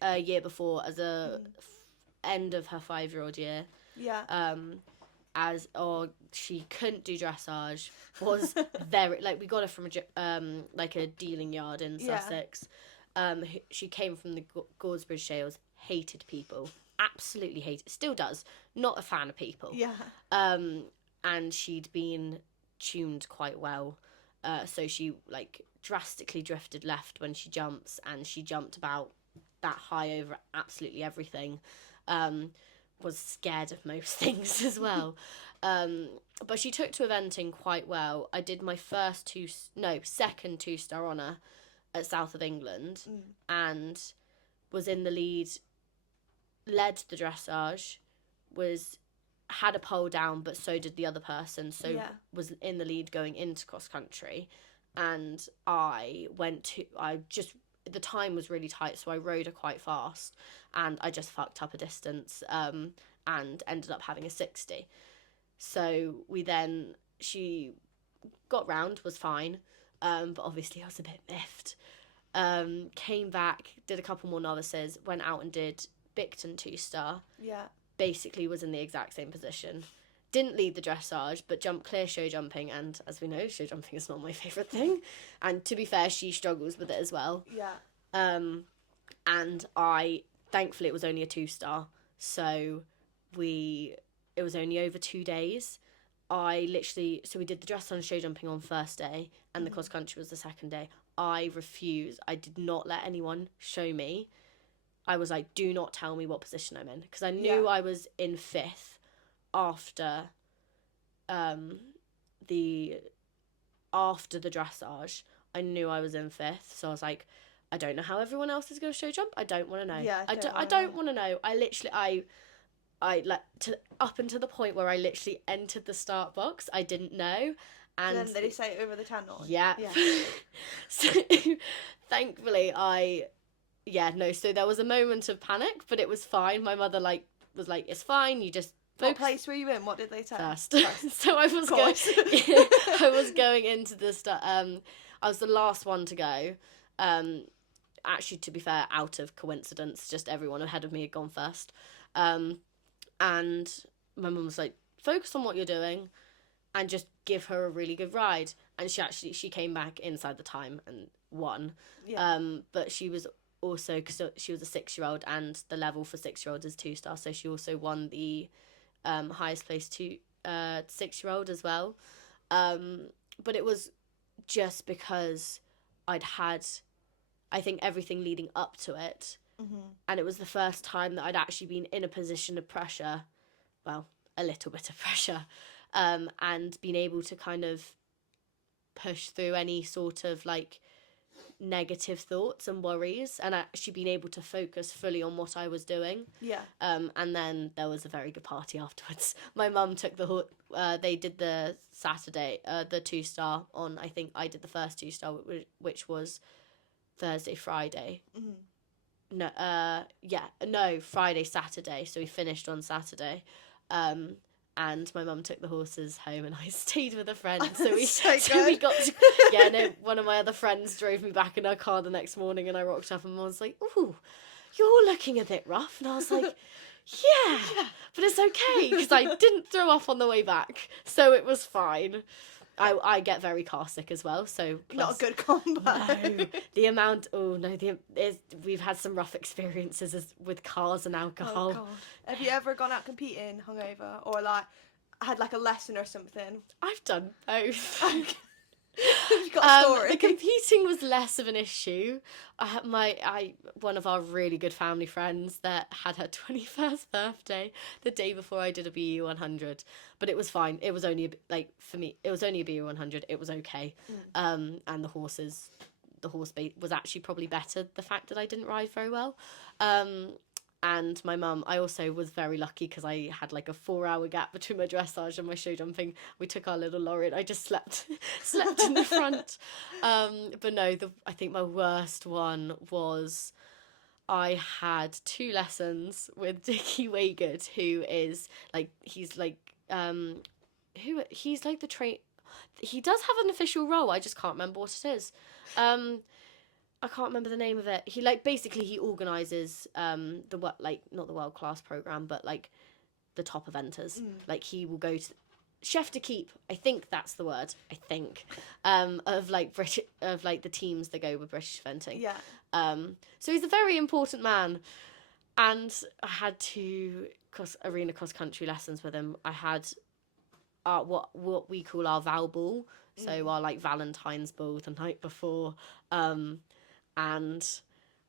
a year before as a end of her 5-year-old year. Yeah. She couldn't do dressage, was very, like, we got her from a dealing yard in Sussex. She came from the Goresbridge Shales, hated people, absolutely hated, still does, not a fan of people. Yeah. And she'd been tuned quite well, so she, like, drastically drifted left when she jumps, and she jumped about that high over absolutely everything. Was scared of most things as well. But she took to eventing quite well. I did my second 2-star honour at South of England and was in the lead, led the dressage, had a pole down, but so did the other person, was in the lead going into cross country. And the time was really tight, so I rode her quite fast, and I just fucked up a distance, and ended up having a 60. So she got round, was fine, but obviously I was a bit miffed. Came back, did a couple more novices, went out and did Bicton 2-star. Yeah. Basically was in the exact same position. Didn't lead the dressage, but jumped clear show jumping, and as we know, show jumping is not my favourite thing. And to be fair, she struggles with it as well. Yeah. And thankfully it was only a 2-star, so it was only over 2 days. We did the dressage and show jumping on first day, and the cross country was the second day. I did not let anyone show me. I was like, do not tell me what position I'm in, because I knew I was in 5th after the dressage. I knew I was in 5th, so I was like, I don't know how everyone else is going to show jump. I don't want to know. Yeah, I don't want to know. I up until the point where I literally entered the start box, I didn't know. And then did he say it over the channel? Yeah. So thankfully so there was a moment of panic, but it was fine. My mother was like, it's fine, you just focus. What place were you in? What did they say? First. So I was going into the I was the last one to go. Actually, to be fair, out of coincidence, just everyone ahead of me had gone first. And my mum was like, focus on what you're doing and just give her a really good ride. And she came back inside the time and won. Yeah. But she was also, because she was a 6-year-old, and the level for 6-year-olds is 2-star, so she also won the highest place 6-year-old as well. But it was just because I'd had, I think, everything leading up to it. And it was the first time that I'd actually been in a position of pressure, well, a little bit of pressure, and been able to kind of push through any sort of like negative thoughts and worries, and actually been able to focus fully on what I was doing. Yeah. And then there was a very good party afterwards. My mum took they did the Saturday, the 2-star on, I think I did the first 2-star, which was Thursday, Friday. Friday, Saturday. So we finished on Saturday. And my mum took the horses home, and I stayed with a friend. So we got to, one of my other friends drove me back in her car the next morning, and I rocked up, and Mum was like, "Ooh, you're looking a bit rough." And I was like, yeah, but it's okay, because I didn't throw up on the way back, so it was fine. I get very car sick as well, so Not a good combo. No, the amount. Oh no, we've had some rough experiences with cars and alcohol. Oh God. Have you ever gone out competing hungover, or like had like a lesson or something? I've done both. You've got a story. The competing was less of an issue. One of our really good family friends that had her 21st birthday the day before I did a BU 100, but it was fine. It was only for me, it was only a BU 100. It was okay. And the horse was actually probably better. The fact that I didn't ride very well. And my mum, I also was very lucky because I had like a 4-hour gap between my dressage and my show jumping. We took our little lorry and I just slept in the front. But no, I think my worst one was I had 2 lessons with Dickie Waygood, who is like, he's like the train. He does have an official role. I just can't remember what it is. I can't remember the name of it. He basically he organises not the world class program, but like the top eventers. Like he will go to chef de keep. I think that's the word. I think of the teams that go with British eventing. Yeah. So he's a very important man, and I had 2 arena cross country lessons with him. I had what we call our Val ball, so our like Valentine's ball the night before. And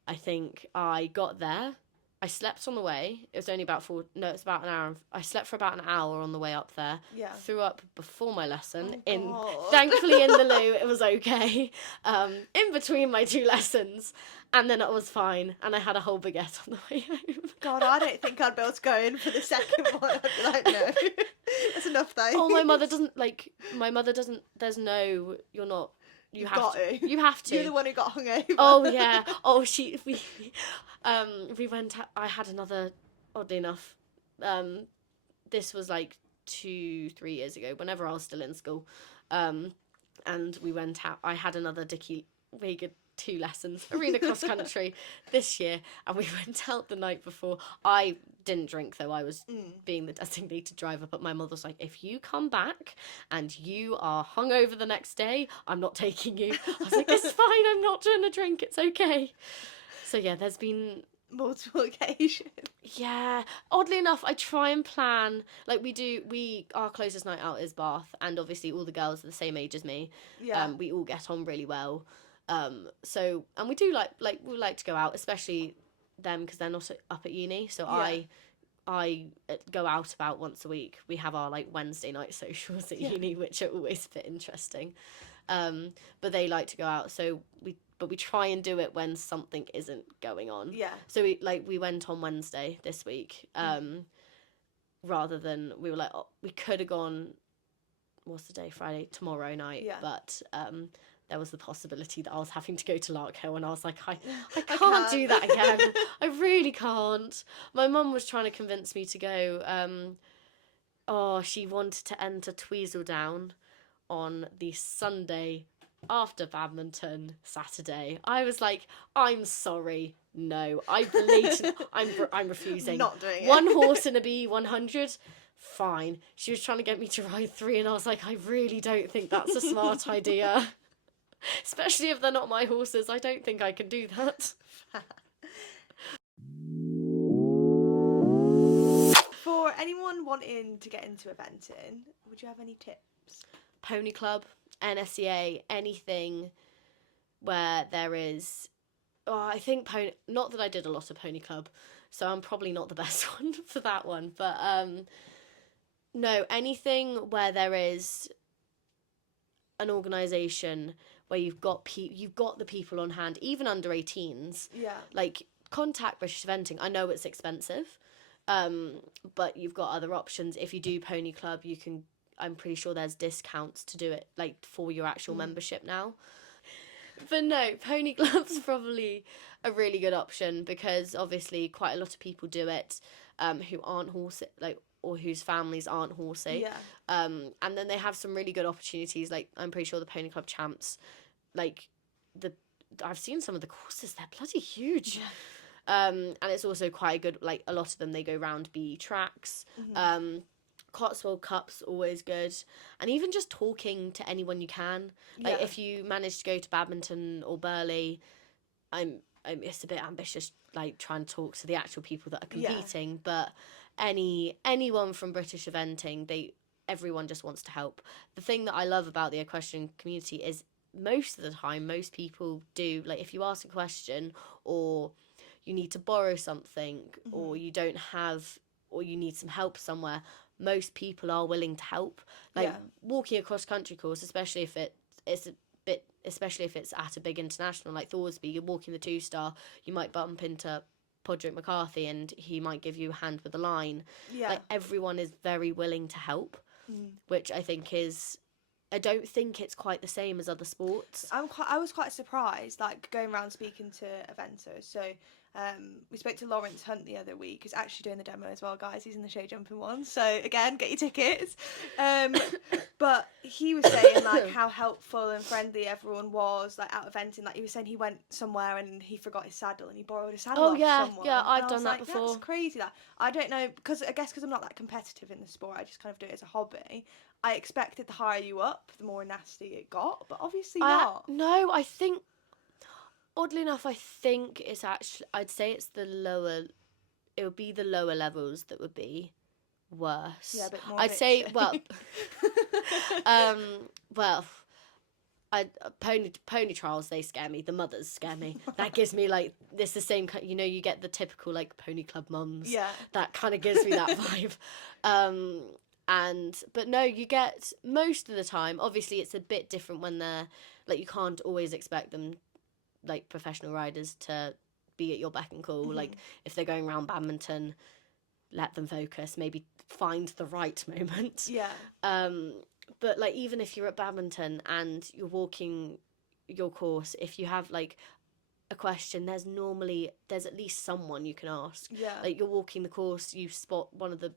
I think I got there. I slept on the way. It was only about an hour. I slept for about an hour on the way up there. Yeah. Threw up before my lesson. Oh, Thankfully in the loo, it was okay. In between my 2 lessons, and then it was fine. And I had a whole baguette on the way home. God, I don't think I'd be able to go in for the second one. I'd be like, no, that's enough though. Oh, my mother doesn't. There's no. You're not. You have to. You have to. You're the one who got hungover. Oh yeah. Oh, we went. I had another. Oddly enough, this was like 2-3 years ago. Whenever I was still in school, and we went out. I had another Dickie Waygood 2 lessons, arena cross country this year, and we went out the night before. I didn't drink though. I was being the designated driver, but my mother was like, if you come back and you are hungover the next day, I'm not taking you. I was like, it's fine, I'm not doing a drink, it's okay. So yeah, there's been multiple occasions. Yeah, oddly enough, I try and plan, like our closest night out is Bath, and obviously all the girls are the same age as me. Yeah. We all get on really well. So, and we do we like to go out, especially them because they're not up at uni. So yeah. I go out about once a week. We have our like Wednesday night socials at uni, which are always a bit interesting. But they like to go out, so we try and do it when something isn't going on. Yeah. So we went on Wednesday this week. Rather than we were like, oh, we could have gone. What's the day? Friday, tomorrow night. Yeah. But there was the possibility that I was having to go to Larkhill, and I was like, I can't do that again. I really can't. My mum was trying to convince me to go. She wanted to enter Tweezledown on the Sunday after badminton Saturday. I was like, I'm sorry, no. I'm refusing. Not doing it. 1 horse in a B100. Fine. She was trying to get me to ride 3, and I was like, I really don't think that's a smart idea. Especially if they're not my horses. I don't think I can do that. For anyone wanting to get into eventing, would you have any tips? Pony club, NSCA, anything where there is... I think pony... Not that I did a lot of pony club, so I'm probably not the best one for that one. But no, anything where there is an organisation where you've got the people on hand, even under 18s. Yeah. Like, contact British Eventing. I know it's expensive, but you've got other options. If you do pony club, you can... I'm pretty sure there's discounts to do it, like, for your actual membership now. But no, pony club's probably a really good option because obviously quite a lot of people do it who aren't horsey, like, or whose families aren't horsey. Yeah. And then they have some really good opportunities. Like, I'm pretty sure the pony club champs, like, I've seen some of the courses, they're bloody huge. Yeah. And it's also quite a good, like, a lot of them, they go round B tracks. Cotswold Cup's always good, and even just talking to anyone you can. Like if you manage to go to badminton or Burley, it's a bit ambitious, like trying to talk to the actual people that are competing, but anyone from British eventing, everyone just wants to help. The thing that I love about the equestrian community is most of the time, most people do, like if you ask a question or you need to borrow something or you don't have, or you need some help somewhere, most people are willing to help. Like walking a cross country course, especially if especially if it's at a big international like Thorsby, you're walking the 2-star, you might bump into Podrick McCarthy and he might give you a hand with a line. Like everyone is very willing to help, which I think is, I don't think it's quite the same as other sports. I was quite surprised, like going around speaking to eventers. So we spoke to Lawrence Hunt the other week, who's actually doing the demo as well, guys. He's in the show jumping one, so again, get your tickets. But he was saying like how helpful and friendly everyone was, like out eventing. Like he was saying he went somewhere and he forgot his saddle and he borrowed a saddle off someone. Yeah, I've and done that before. That's crazy. That I don't know, because I guess because I'm not that competitive in the sport, I just kind of do it as a hobby. I expected the higher you up, the more nasty it got, but obviously not. No, I think, oddly enough, I think it's actually, I'd say it's it would be the lower levels that would be worse. Yeah, a bit more I'd say, well, pony trials, they scare me. The mothers scare me. That gives me like, it's the same, you get the typical like pony club mums. Yeah. That kind of gives me that vibe. But no, you get, most of the time, obviously it's a bit different when they're, like, you can't always expect them, like, professional riders to be at your beck and call. Like, if they're going around badminton, let them focus, maybe find the right moment. Yeah. But, like, even if you're at badminton and you're walking your course, if you have, like, a question, there's at least someone you can ask. Yeah. Like, you're walking the course, you spot one of the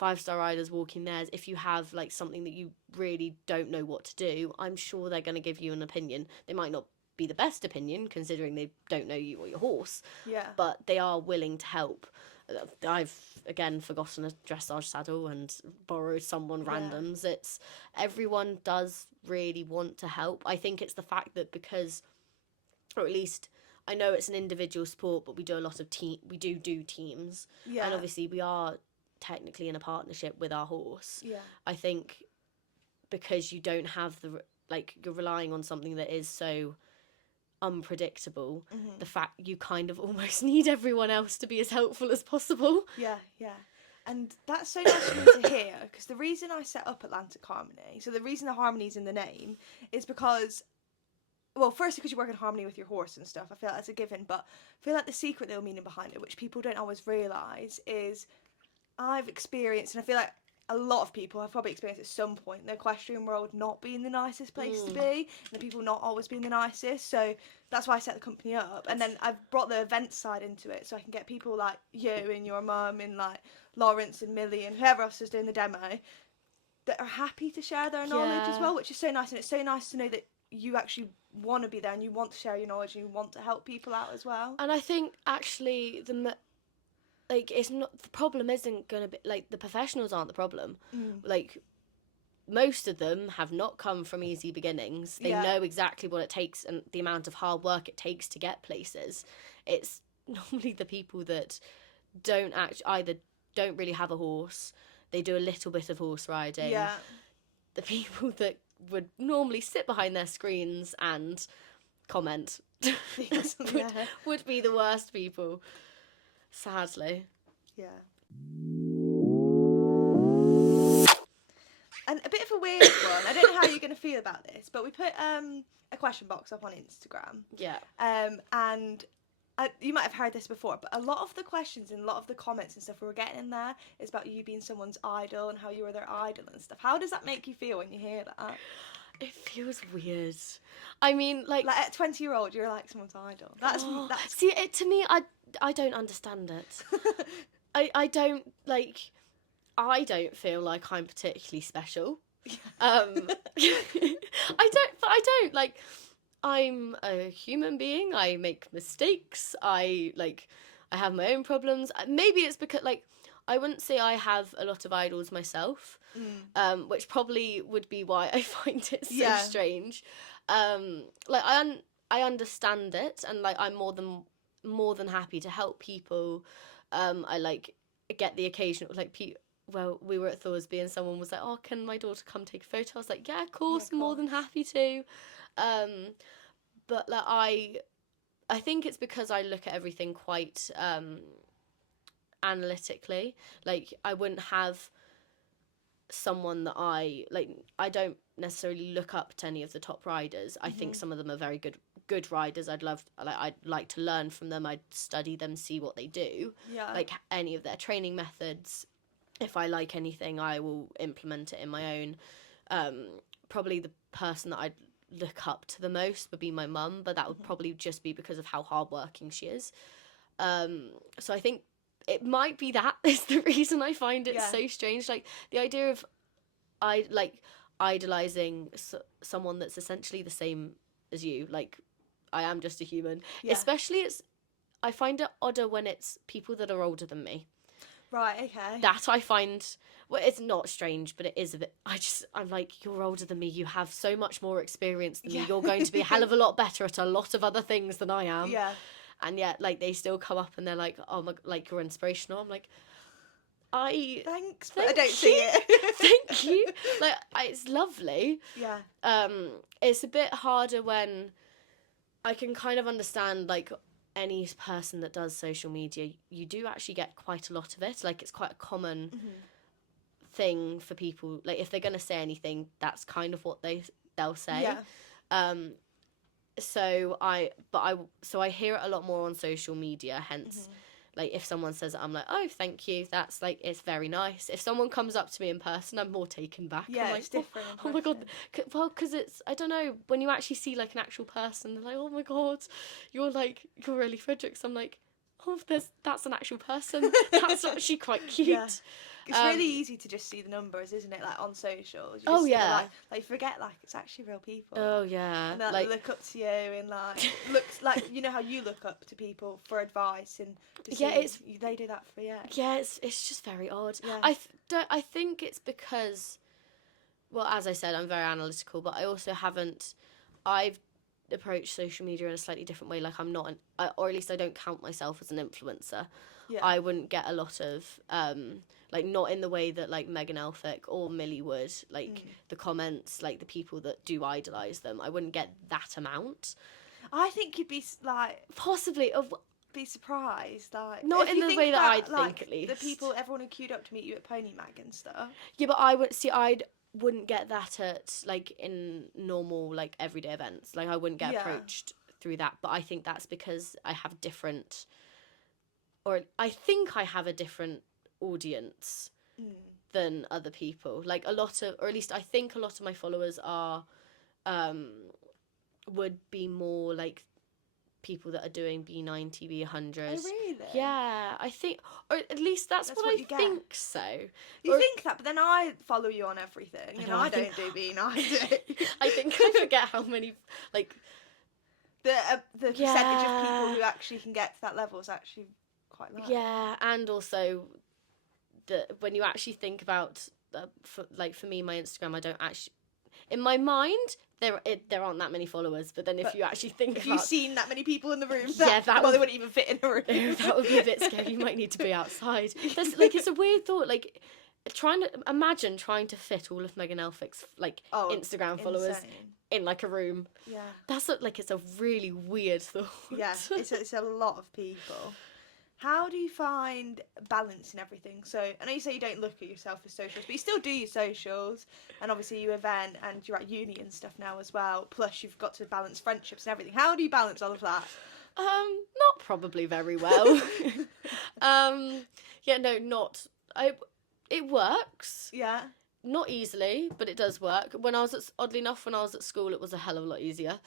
5-star riders walking theirs. If you have like something that you really don't know what to do, I'm sure they're going to give you an opinion. They might not be the best opinion considering they don't know you or your horse, but they are willing to help. I've again forgotten a dressage saddle and borrowed someone random's. It's, everyone does really want to help. I think it's the fact that because, or at least I know it's an individual sport, but we do a lot of we do teams, and obviously we are technically in a partnership with our horse. I think because you don't have you're relying on something that is so unpredictable, the fact you kind of almost need everyone else to be as helpful as possible. And that's so nice for me to hear, because the reason I set up Atlantic Harmony, so the reason the harmony's in the name, is because, well, firstly because you work in harmony with your horse and stuff, I feel like that's a given, but I feel like the secret little meaning behind it, which people don't always realise, is I've experienced, and I feel like a lot of people have probably experienced at some point, the equestrian world not being the nicest place to be, and the people not always being the nicest, so that's why I set the company up. And then I've brought the event side into it, so I can get people like you and your mum and like Lawrence and Millie and whoever else is doing the demo that are happy to share their knowledge as well, which is so nice. And it's so nice to know that you actually want to be there and you want to share your knowledge and you want to help people out as well. And I think actually it's not, the problem isn't going to be, like, the professionals aren't the problem. Like, most of them have not come from easy beginnings. They know exactly what it takes and the amount of hard work it takes to get places. It's normally the people that either don't really have a horse, they do a little bit of horse riding. The people that would normally sit behind their screens and comment would be the worst people. Sadly. And a bit of a weird one. I don't know how you're going to feel about this, but we put a question box up on Instagram. And you might have heard this before, but a lot of the questions and a lot of the comments and stuff we were getting in there is about you being someone's idol and how you were their idol and stuff. How does that make you feel when you hear that? It feels weird. I mean, like at 20-year-old, you're like someone's idol. That's see, to me, I don't understand it. I don't feel like I'm particularly special. I don't like, I'm a human being. I make mistakes. I have my own problems. Maybe it's because, like, I wouldn't say I have a lot of idols myself, which probably would be why I find it so strange. Like I understand it, and like I'm more than happy to help people. I like get the occasional like well, we were at Thorsby and someone was like, "Oh, can my daughter come take a photo?" I was like, "Yeah, of course, more than happy to." But like I think it's because I look at everything quite analytically. Like I wouldn't have someone that I don't necessarily look up to any of the top riders. I think some of them are very good riders. I'd like to learn from them. I'd study them, see what they do. Yeah. Like any of their training methods. If I like anything, I will implement it in my own. Probably the person that I'd look up to the most would be my mum, but that would probably just be because of how hardworking she is. So I think it might be that is the reason I find it so strange. Like the idea of idolizing someone that's essentially the same as you. Like I am just a human. Especially I find it odder when it's people that are older than me. Right, okay. That I find, well, it's not strange, but it is a bit, I'm like, you're older than me, you have so much more experience than me, you're going to be a hell of a lot better at a lot of other things than I am. Yeah. And yet, like, they still come up and they're like, oh my, like, you're inspirational. I'm like, Thanks, but I don't see it. Thank you. Like, it's lovely. Yeah. It's a bit harder when I can kind of understand, like, any person that does social media, you do actually get quite a lot of it. Like, it's quite a common thing for people. Like, if they're going to say anything, that's kind of what they'll say. Yeah. So I hear it a lot more on social media, hence like if someone says it, I'm like, oh, thank you, that's like, it's very nice. If someone comes up to me in person, I'm more taken back. Yeah, I'm like, it's different. Oh my god. Well, because it's, I don't know, when you actually see like an actual person, they're like, oh my god, you're Ellie Fredericks. I'm like, oh, that's an actual person. That's actually quite cute. Yeah. It's really easy to just see the numbers, isn't it? Like on socials. You Oh, just yeah. Like you forget like it's actually real people. Oh yeah. And they look up to you and like looks like, you know how you look up to people for advice and they do that for you. Yeah, it's just very odd. Yeah. I think it's because, well, as I said, I'm very analytical, but I also I've approached social media in a slightly different way. Like I'm not or at least I don't count myself as an influencer. Yeah. I wouldn't get a lot of like not in the way that like Megan Elphick or Millie would, like the comments, like the people that do idolise them. I wouldn't get that amount. I think you'd be like possibly be surprised, like not in the way that I'd like, think, at least. The people, everyone who queued up to meet you at Pony Mag and stuff. Yeah, but I wouldn't get that at like in normal like everyday events. Like I wouldn't get approached through that. But I think that's because I have different, or I think I have a different audience than other people. Like or at least I think a lot of my followers are would be more like people that are doing B90, B100. Oh, really? Yeah, I think, or at least that's what I think so. You think that, but then I follow you on everything, and I don't do B90. I think I forget how many, like... The percentage of people who actually can get to that level is actually quite low. Yeah, and also, when you actually think about, for me, my Instagram, I don't actually... In my mind, there aren't that many followers, but then if you actually think if you've seen that many people in the room, they wouldn't even fit in a room. That would be a bit scary. You might need to be outside. It's a weird thought. Like imagine trying to fit all of Megan Elphick's Instagram followers in like a room. Yeah, that's it's a really weird thought. Yeah, it's a lot of people. How do you find balance in everything? So I know you say you don't look at yourself as socials, but you still do your socials, and obviously you event and you're at uni and stuff now as well. Plus you've got to balance friendships and everything. How do you balance all of that? Not probably very well. Yeah, no, not. It works. Yeah. Not easily, but it does work. Oddly enough, when I was at school, it was a hell of a lot easier.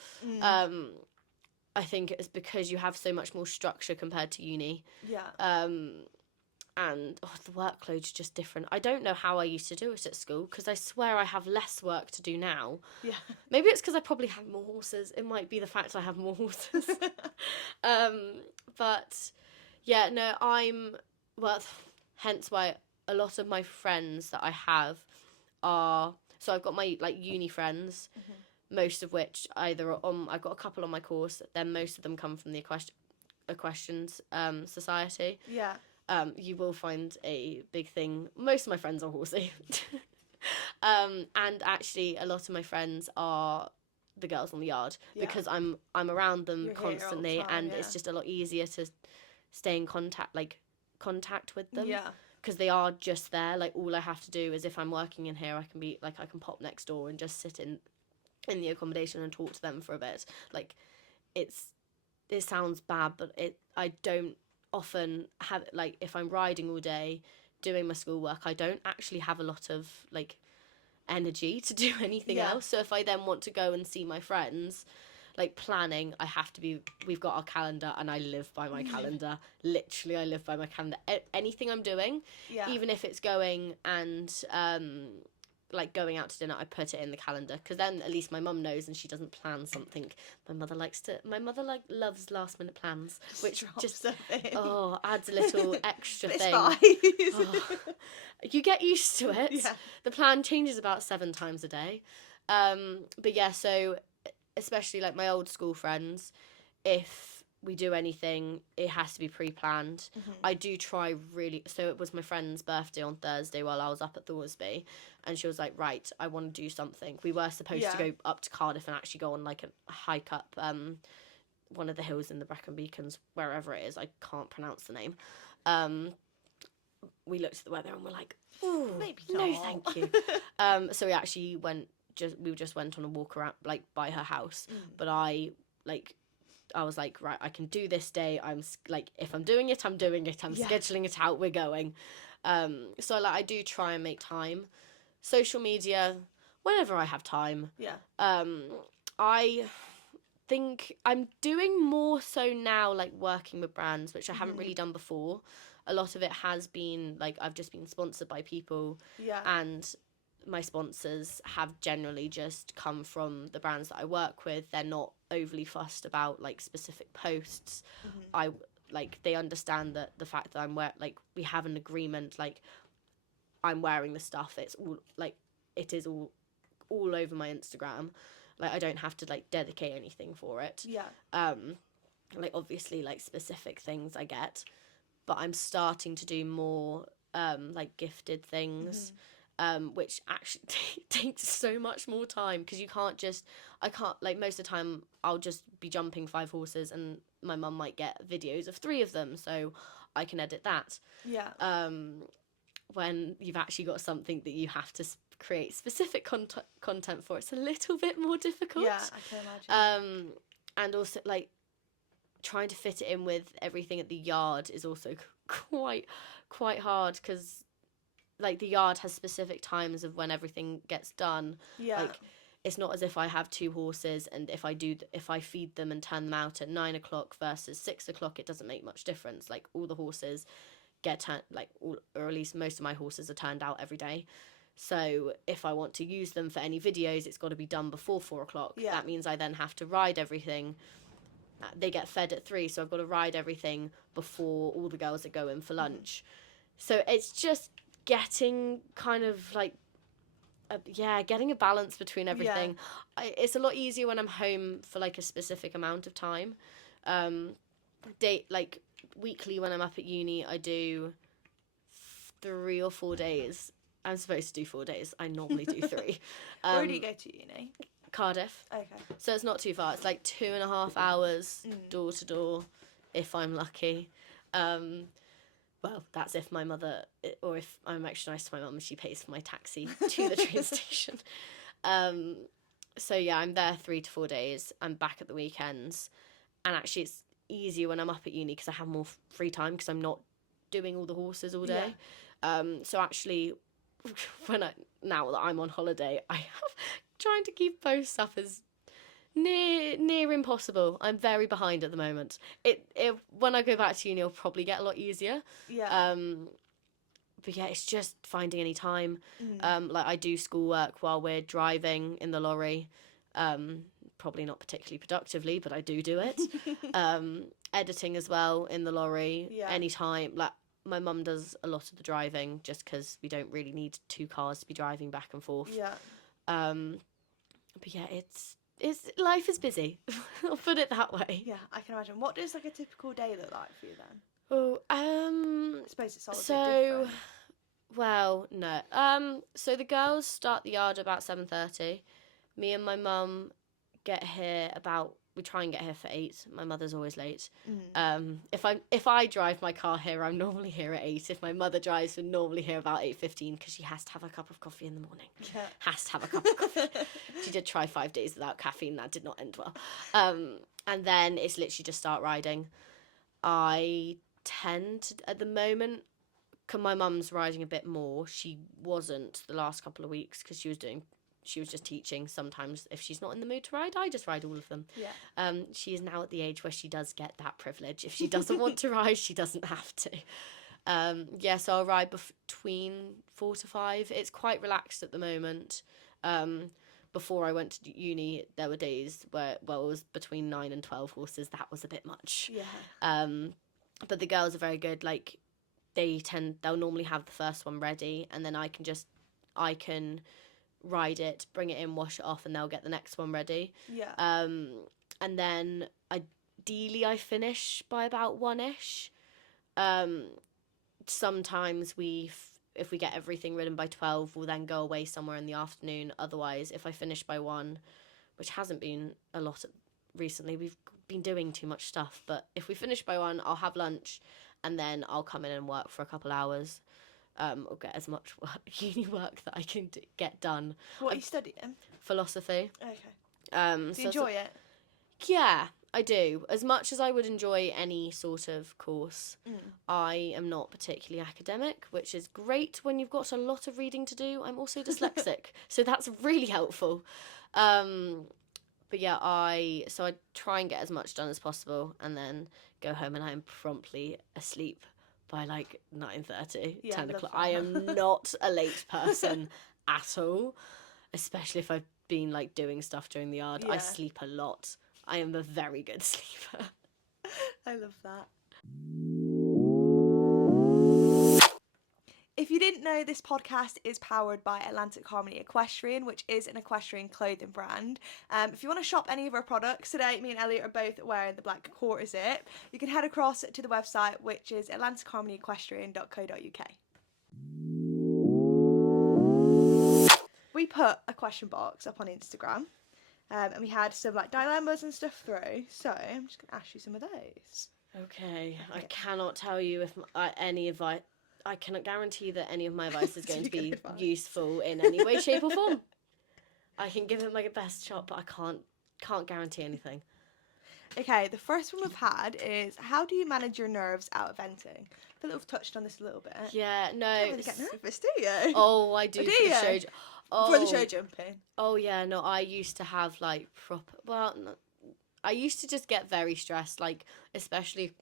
I think it's because you have so much more structure compared to uni. Yeah. And the workload's just different. I don't know how I used to do it at school, because I swear I have less work to do now. Yeah. Maybe it's because I probably have more horses. It might be the fact I have more horses. But yeah, no, hence why a lot of my friends that I have are, so I've got my like uni friends, most of which either are on, I've got a couple on my course, then most of them come from the equestrians society. Yeah. You will find a big thing. Most of my friends are horsey. And actually a lot of my friends are the girls on the yard, because I'm around them You're here all the constantly, time, and it's just a lot easier to stay in contact with them. Yeah. Because they are just there. Like, all I have to do is, if I'm working in here, I can be like, I can pop next door and just sit in the accommodation and talk to them for a bit. Like, it sounds bad, but I don't often have, like, if I'm riding all day doing my schoolwork, I don't actually have a lot of like energy to do anything else. So if I then want to go and see my friends, like, planning, I have to be, we've got our calendar and I live by my calendar. Literally, I live by my calendar. Anything I'm doing, even if it's going and like going out to dinner, I put it in the calendar, because then at least my mum knows and she doesn't plan something. My mother loves last minute plans, which just adds a little extra thing. You get used to it. The plan changes about 7 times a day. But yeah, so especially like my old school friends, if we do anything, it has to be pre-planned. I do try really, so it was my friend's birthday on Thursday while I was up at Thorsby, and she was like, right, I want to do something. We were supposed to go up to Cardiff and actually go on like a hike up one of the hills in the Brecon Beacons, wherever it is, I can't pronounce the name. We looked at the weather and we're like, ooh, maybe no thank you. So we actually just went on a walk around, like, by her house. But I was like, right, I can do this day. I'm like, if I'm doing it, I'm doing it. I'm scheduling it out. We're going. So like, I do try and make time. Social media, whenever I have time. I think I'm doing more so now, like, working with brands, which I haven't really done before. A lot of it has been like, I've just been sponsored by people, and my sponsors have generally just come from the brands that I work with. They're not overly fussed about like specific posts. They understand that the fact that we have an agreement, like, I'm wearing the stuff, it's all like, it is all over my Instagram. Like, I don't have to like dedicate anything for it. Like, obviously, like, specific things I get, but I'm starting to do more like gifted things. Which actually takes so much more time, because I can't, like, most of the time I'll just be jumping 5 horses and my mum might get videos of 3 of them, so I can edit that. When you've actually got something that you have to create specific content for, it's a little bit more difficult. I can imagine. And also, like, trying to fit it in with everything at the yard is also quite hard, because like, the yard has specific times of when everything gets done. Like, it's not as if I have 2 horses and if I feed them and turn them out at 9 o'clock versus 6 o'clock, it doesn't make much difference. Like, all the horses get turned, like, or at least most of my horses are turned out every day. So if I want to use them for any videos, it's got to be done before 4 o'clock. That means I then have to ride everything. They get fed at 3, so I've got to ride everything before all the girls that go in for lunch. So it's just getting kind of like getting a balance between everything. It's a lot easier when I'm home for like a specific amount of time. Like, weekly when I'm up at uni, I do 3 or 4 days. I'm supposed to do 4 days. I normally do 3. Where do you go to uni? Cardiff. Okay. So it's not too far. It's like 2.5 hours door to door, if I'm lucky. Well, that's if my mother, or if I'm extra nice to my mum and she pays for my taxi to the train station. So yeah, I'm there 3 to 4 days. I'm back at the weekends. And actually it's easier when I'm up at uni because I have more free time, because I'm not doing all the horses all day. So actually, now that I'm on holiday, I have trying to keep posts up as near impossible. I'm very behind at the moment. It when I go back to uni, it'll probably get a lot easier. But yeah, it's just finding any time. Like, I do schoolwork while we're driving in the lorry. Probably not particularly productively, but I do it. Editing as well in the lorry anytime. Like, my mum does a lot of the driving just because we don't really need 2 cars to be driving back and forth. Yeah. But yeah, it's life is busy. I'll put it that way. Yeah, I can imagine. What does like a typical day look like for you then? Oh, I suppose it's all a bit different. well, no. So the girls start the yard about 7:30. Me and my mum get here we try and get here for 8. My mother's always late. If I drive my car here, I'm normally here at 8. If my mother drives, we're normally here about 8:15 because she has to have a cup of coffee in the morning. Yeah. Has to have a cup of coffee. She did try 5 days without caffeine. That did not end well. And then it's literally just start riding. I tend to, at the moment, cause my mum's riding a bit more. She wasn't the last couple of weeks because she was just teaching. Sometimes if she's not in the mood to ride, I just ride all of them. Yeah. She is now at the age where she does get that privilege. If she doesn't want to ride, she doesn't have to. So I'll ride between 4 to 5. It's quite relaxed at the moment. Before I went to uni, there were days where, it was between 9 and 12 horses. That was a bit much. Yeah. But the girls are very good. Like, they'll normally have the first one ready, and then I can ride it, bring it in, wash it off, and they'll get the next one ready. Yeah. And then ideally I finish by about 1ish. Sometimes if we get everything ridden by 12, we'll then go away somewhere in the afternoon. Otherwise, if I finish by 1, which hasn't been a lot recently, we've been doing too much stuff, but if we finish by 1, I'll have lunch, and then I'll come in and work for a couple hours. Or get as much uni work that I can get done. What are you studying? Philosophy. Okay. Do you enjoy it? Yeah, I do. As much as I would enjoy any sort of course, I am not particularly academic, which is great when you've got a lot of reading to do. I'm also dyslexic, so that's really helpful. But yeah, I try and get as much done as possible, and then go home, and I'm promptly asleep by like 9:30, 10 o'clock. I am not a late person at all, especially if I've been like doing stuff during the yard. I sleep a lot. I am a very good sleeper. I love that. If you didn't know, this podcast is powered by Atlantic Harmony Equestrian, which is an equestrian clothing brand. If you want to shop any of our products today, me and Elliot are both wearing the black quarter zip. You can head across to the website, which is atlanticharmonyequestrian.co.uk. We put a question box up on Instagram, and we had some like dilemmas and stuff through. So I'm just gonna ask you some of those. Okay. I cannot tell you if any advice. I cannot guarantee that any of my advice is going to be useful in any way, shape, or form. I can give it my best shot, but I can't guarantee anything. Okay, the first one we've had is, how do you manage your nerves out of venting? I feel like we've touched on this a little bit. Yeah, no. You don't really get nervous, do you? Oh, I do. For the show jumping. Oh yeah, no. I used to have like proper. Well, no, I used to just get very stressed, like especially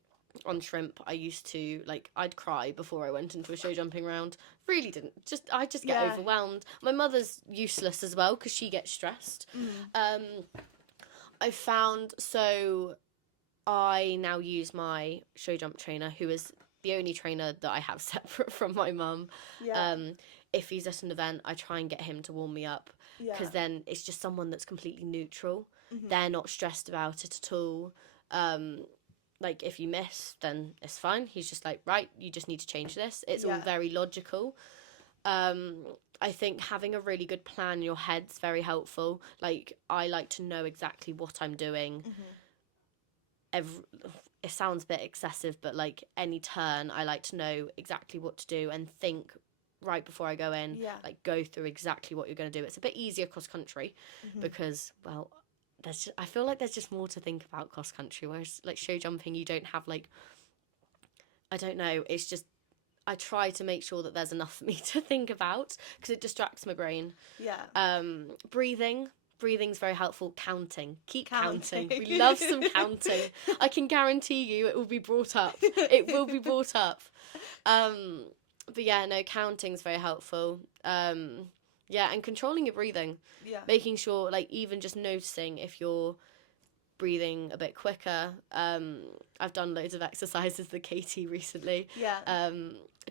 on shrimp. I used to I'd cry before I went into a show jumping round. Really didn't. I just get overwhelmed. My mother's useless as well because she gets stressed. I found, so I now use my show jump trainer, who is the only trainer that I have separate from my mum. Yeah. If he's at an event, I try and get him to warm me up, because then it's just someone that's completely neutral. They're not stressed about it at all. Like, if you miss, then it's fine. He's just like, right, you just need to change this. It's all very logical. I think having a really good plan in your head's very helpful. Like, I like to know exactly what I'm doing. It sounds a bit excessive, but like any turn, I like to know exactly what to do and think right before I go in. Like, go through exactly what you're going to do. It's a bit easier cross country because, well, I feel like there's just more to think about cross country, whereas like show jumping, you don't have like, I don't know, it's just, I try to make sure that there's enough for me to think about because it distracts my brain. Breathing's very helpful. Keep counting. We love some counting. I can guarantee you it will be brought up. It will be brought up. But yeah, no, counting's very helpful. Yeah, and controlling your breathing. Making sure, like, even just noticing if you're breathing a bit quicker. I've done loads of exercises with Katie recently. Yeah.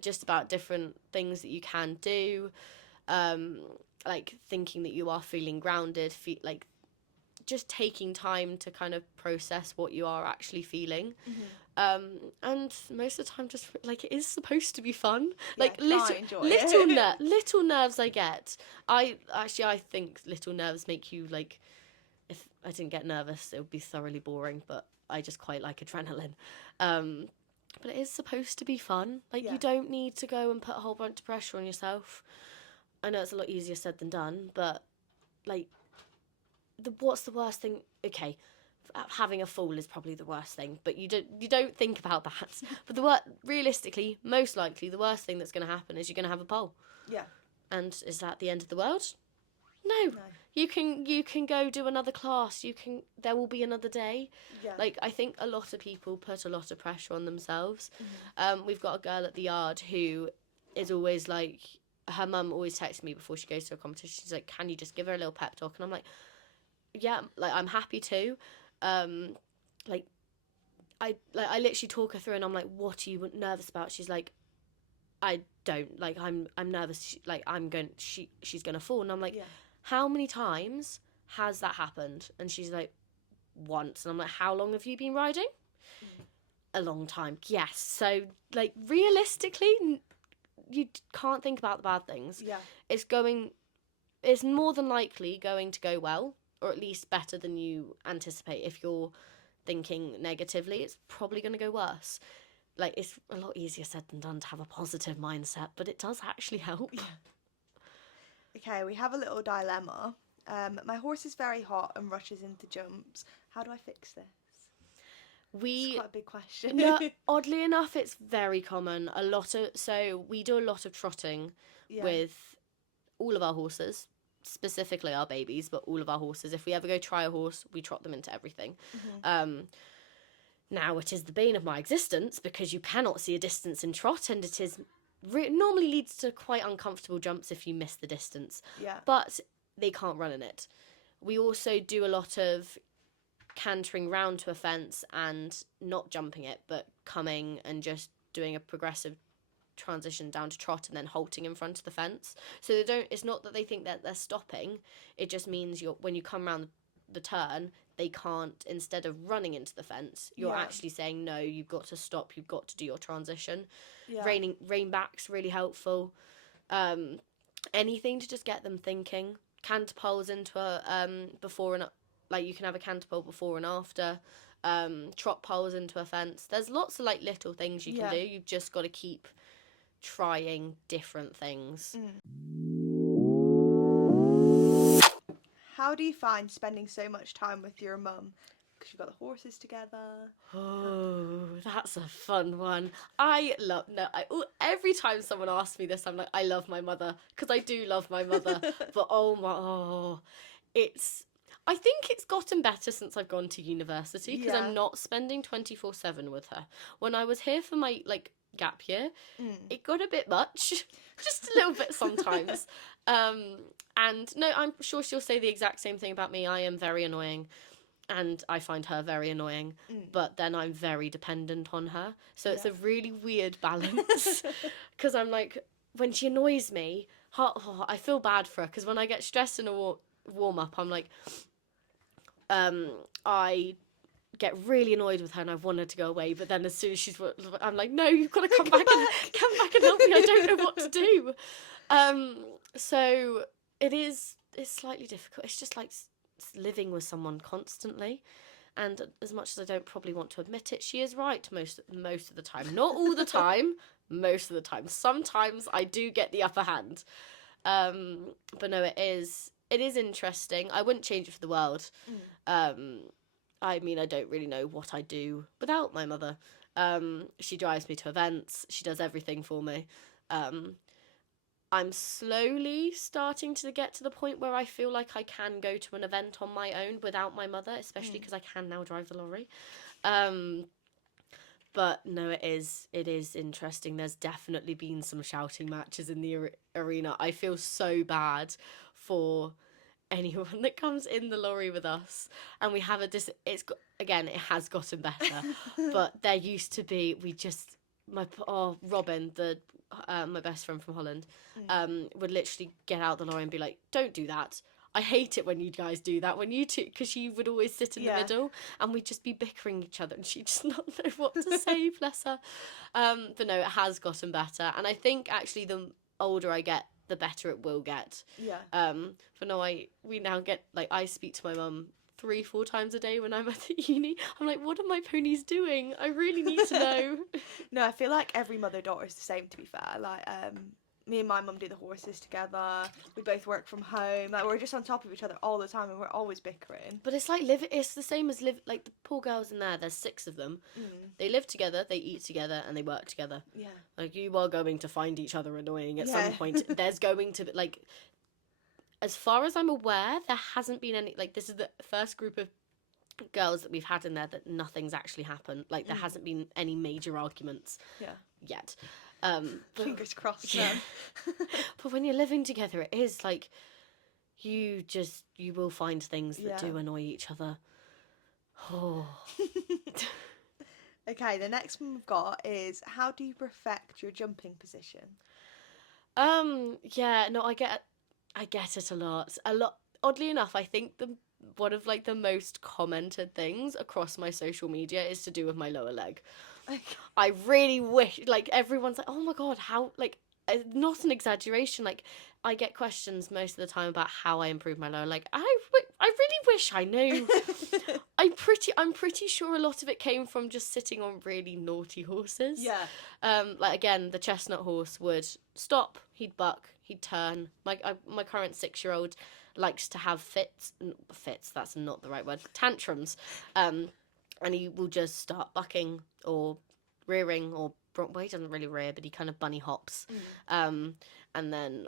Just about different things that you can do. Like thinking that you are feeling grounded, like just taking time to kind of process what you are actually feeling. And most of the time, just like, it is supposed to be fun. Yeah, Like try enjoy it. little nerves I get. I think little nerves make you, like, if I didn't get nervous, it would be thoroughly boring. But I just quite like adrenaline. But it is supposed to be fun. Like, Yeah. you don't need to go and put a whole bunch of pressure on yourself. I know it's a lot easier said than done, but like, what's the worst thing? Okay, having a fall is probably the worst thing, but you don't think about that. But realistically, most likely, the worst thing that's going to happen is you're going to have a pole. Yeah. And is that the end of the world? No. You can go do another class. There will be another day. Yeah. Like, I think a lot of people put a lot of pressure on themselves. We've got a girl at the yard who is always like, her mum always texts me before she goes to a competition. She's like, can you just give her a little pep talk? And I'm like, yeah, like, I'm happy to. Like, I literally talk her through, and I'm like, what are you nervous about? She's like, I don't, like, I'm nervous, like, she's gonna fall. And I'm like, how many times has that happened? And she's like, once. And I'm like, how long have you been riding? A long time. Yes. So, like, realistically, you can't think about the bad things. Yeah. It's more than likely going to go well, or at least better than you anticipate. If you're thinking negatively, it's probably going to go worse. Like, it's a lot easier said than done to have a positive mindset, but it does actually help. Yeah. Okay, we have a little dilemma. My horse is very hot and rushes into jumps. How do I fix this? It's quite a big question. No, oddly enough, it's very common. So we do a lot of trotting with all of our horses, specifically our babies, but all of our horses. If we ever go try a horse, we trot them into everything. Now, it is the bane of my existence because you cannot see a distance in trot, and it is normally leads to quite uncomfortable jumps if you miss the distance. Yeah. But they can't run in it. We also do a lot of cantering round to a fence and not jumping it, but coming and just doing a progressive transition down to trot and then halting in front of the fence. So it's not that they think that they're stopping, it just means when you come around the turn, they can't, instead of running into the fence, you're actually saying, no, you've got to stop, you've got to do your transition. Rein back's really helpful. Anything to just get them thinking. Canter poles into a before and, like, you can have a canter pole before and after. Trot poles into a fence. There's lots of, like, little things you can do. You've just got to keep trying different things. How do you find spending so much time with your mum? Because you've got the horses together. Oh, that's a fun one. Every time someone asks me this, I'm like, I love my mother, because I do love my mother. But I think it's gotten better since I've gone to university, because I'm not spending 24/7 with her. When I was here for my, like, gap year, it got a bit much, just a little bit sometimes. And no, I'm sure she'll say the exact same thing about me. I am very annoying, and I find her very annoying, but then I'm very dependent on her. So it's a really weird balance, because I'm like, when she annoys me, I feel bad for her, because when I get stressed in a warm-up, I'm like, I get really annoyed with her and I want her to go away, but then as soon as I'm like, no, you've got to come back and help me. I don't know what to do. So it's slightly difficult. It's just like living with someone constantly, and as much as I don't probably want to admit it, she is right most of the time. Not all the time, most of the time. Sometimes I do get the upper hand. But no, it is interesting. I wouldn't change it for the world. I mean, I don't really know what I'd do without my mother. She drives me to events. She does everything for me. I'm slowly starting to get to the point where I feel like I can go to an event on my own without my mother, especially because I can now drive the lorry. But no, it is interesting. There's definitely been some shouting matches in the arena. I feel so bad for anyone that comes in the lorry with us, and we have again, it has gotten better, but there used to be, Robin, my best friend from Holland, would literally get out the lorry and be like, "Don't do that. I hate it when you guys do that. When you two," because she would always sit in the middle, and we'd just be bickering each other, and she'd just not know what to say. Bless her. But no, it has gotten better, and I think actually the older I get, the better it will get. Yeah. But no, we now get, like, I speak to my mum 3-4 times a day when I'm at the uni. I'm like, what are my ponies doing? I really need to know. No, I feel like every mother-daughter is the same, to be fair. Like, me and my mum do the horses together. We both work from home. Like, we're just on top of each other all the time, and we're always bickering. But it's like it's the same as like the poor girls in there's 6 of them. They live together, they eat together, and they work together. Yeah. Like, you are going to find each other annoying at some point. There's going to be, like, as far as I'm aware, there hasn't been any, like, this is the first group of girls that we've had in there that nothing's actually happened. Like, there hasn't been any major arguments yet. Fingers crossed. Yeah. But when you're living together, it is like, you will find things that do annoy each other. Oh. Okay, the next one we've got is, how do you perfect your jumping position? Yeah, no, I get it a lot. Oddly enough, I think one of, like, the most commented things across my social media is to do with my lower leg. I really wish, like, everyone's like, oh my god, how, like, not an exaggeration, like, I get questions most of the time about how I improve my lower leg. I really wish I knew. I'm pretty sure a lot of it came from just sitting on really naughty horses. Yeah. Like, again, the chestnut horse would stop, he'd buck, he'd turn. My current 6-year-old likes to have fits, that's not the right word, tantrums. And he will just start bucking or rearing, or, well, he doesn't really rear, but he kind of bunny hops. And then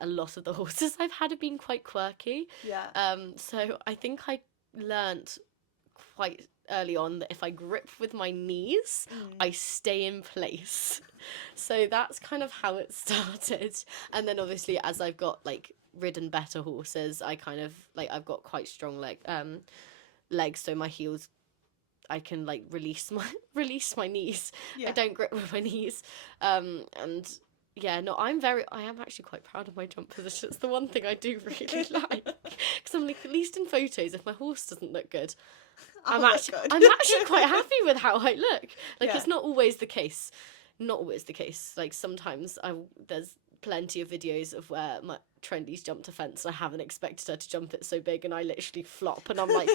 a lot of the horses I've had have been quite quirky. Yeah. So I think I learnt quite early on that if I grip with my knees, I stay in place. So that's kind of how it started. And then obviously, as I've got, like, ridden better horses, I kind of, like, I've got quite strong legs, so my heels, I can, like, release my knees. I don't grip with my knees. And yeah, no, I am actually quite proud of my jump position. It's the one thing I do really like, because I'm like, at least in photos, if my horse doesn't look good, I'm actually quite happy with how I look. Like, it's not always the case. Like, sometimes there's plenty of videos of where my Trendy's jumped a fence. I haven't expected her to jump it so big, and I literally flop, and I'm like,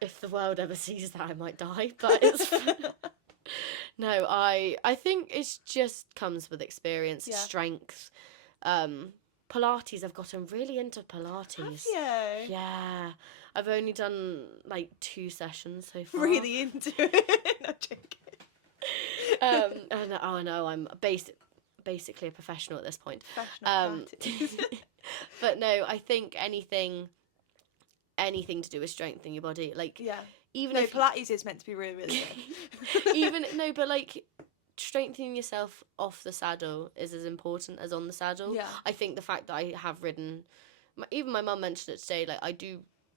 if the world ever sees that, I might die. But it's no, I think it just comes with experience, strength. Pilates, I've gotten really into Pilates. Have you? Yeah, I've only done, like, 2 sessions so far. Really into it. Not joking. I know, I'm basically a professional at this point. But no, I think anything to do with strengthening your body, like, even if Pilates is meant to be really, really good. But, like, strengthening yourself off the saddle is as important as on the saddle. Yeah. I think the fact that I have ridden, even my mum mentioned it today, like,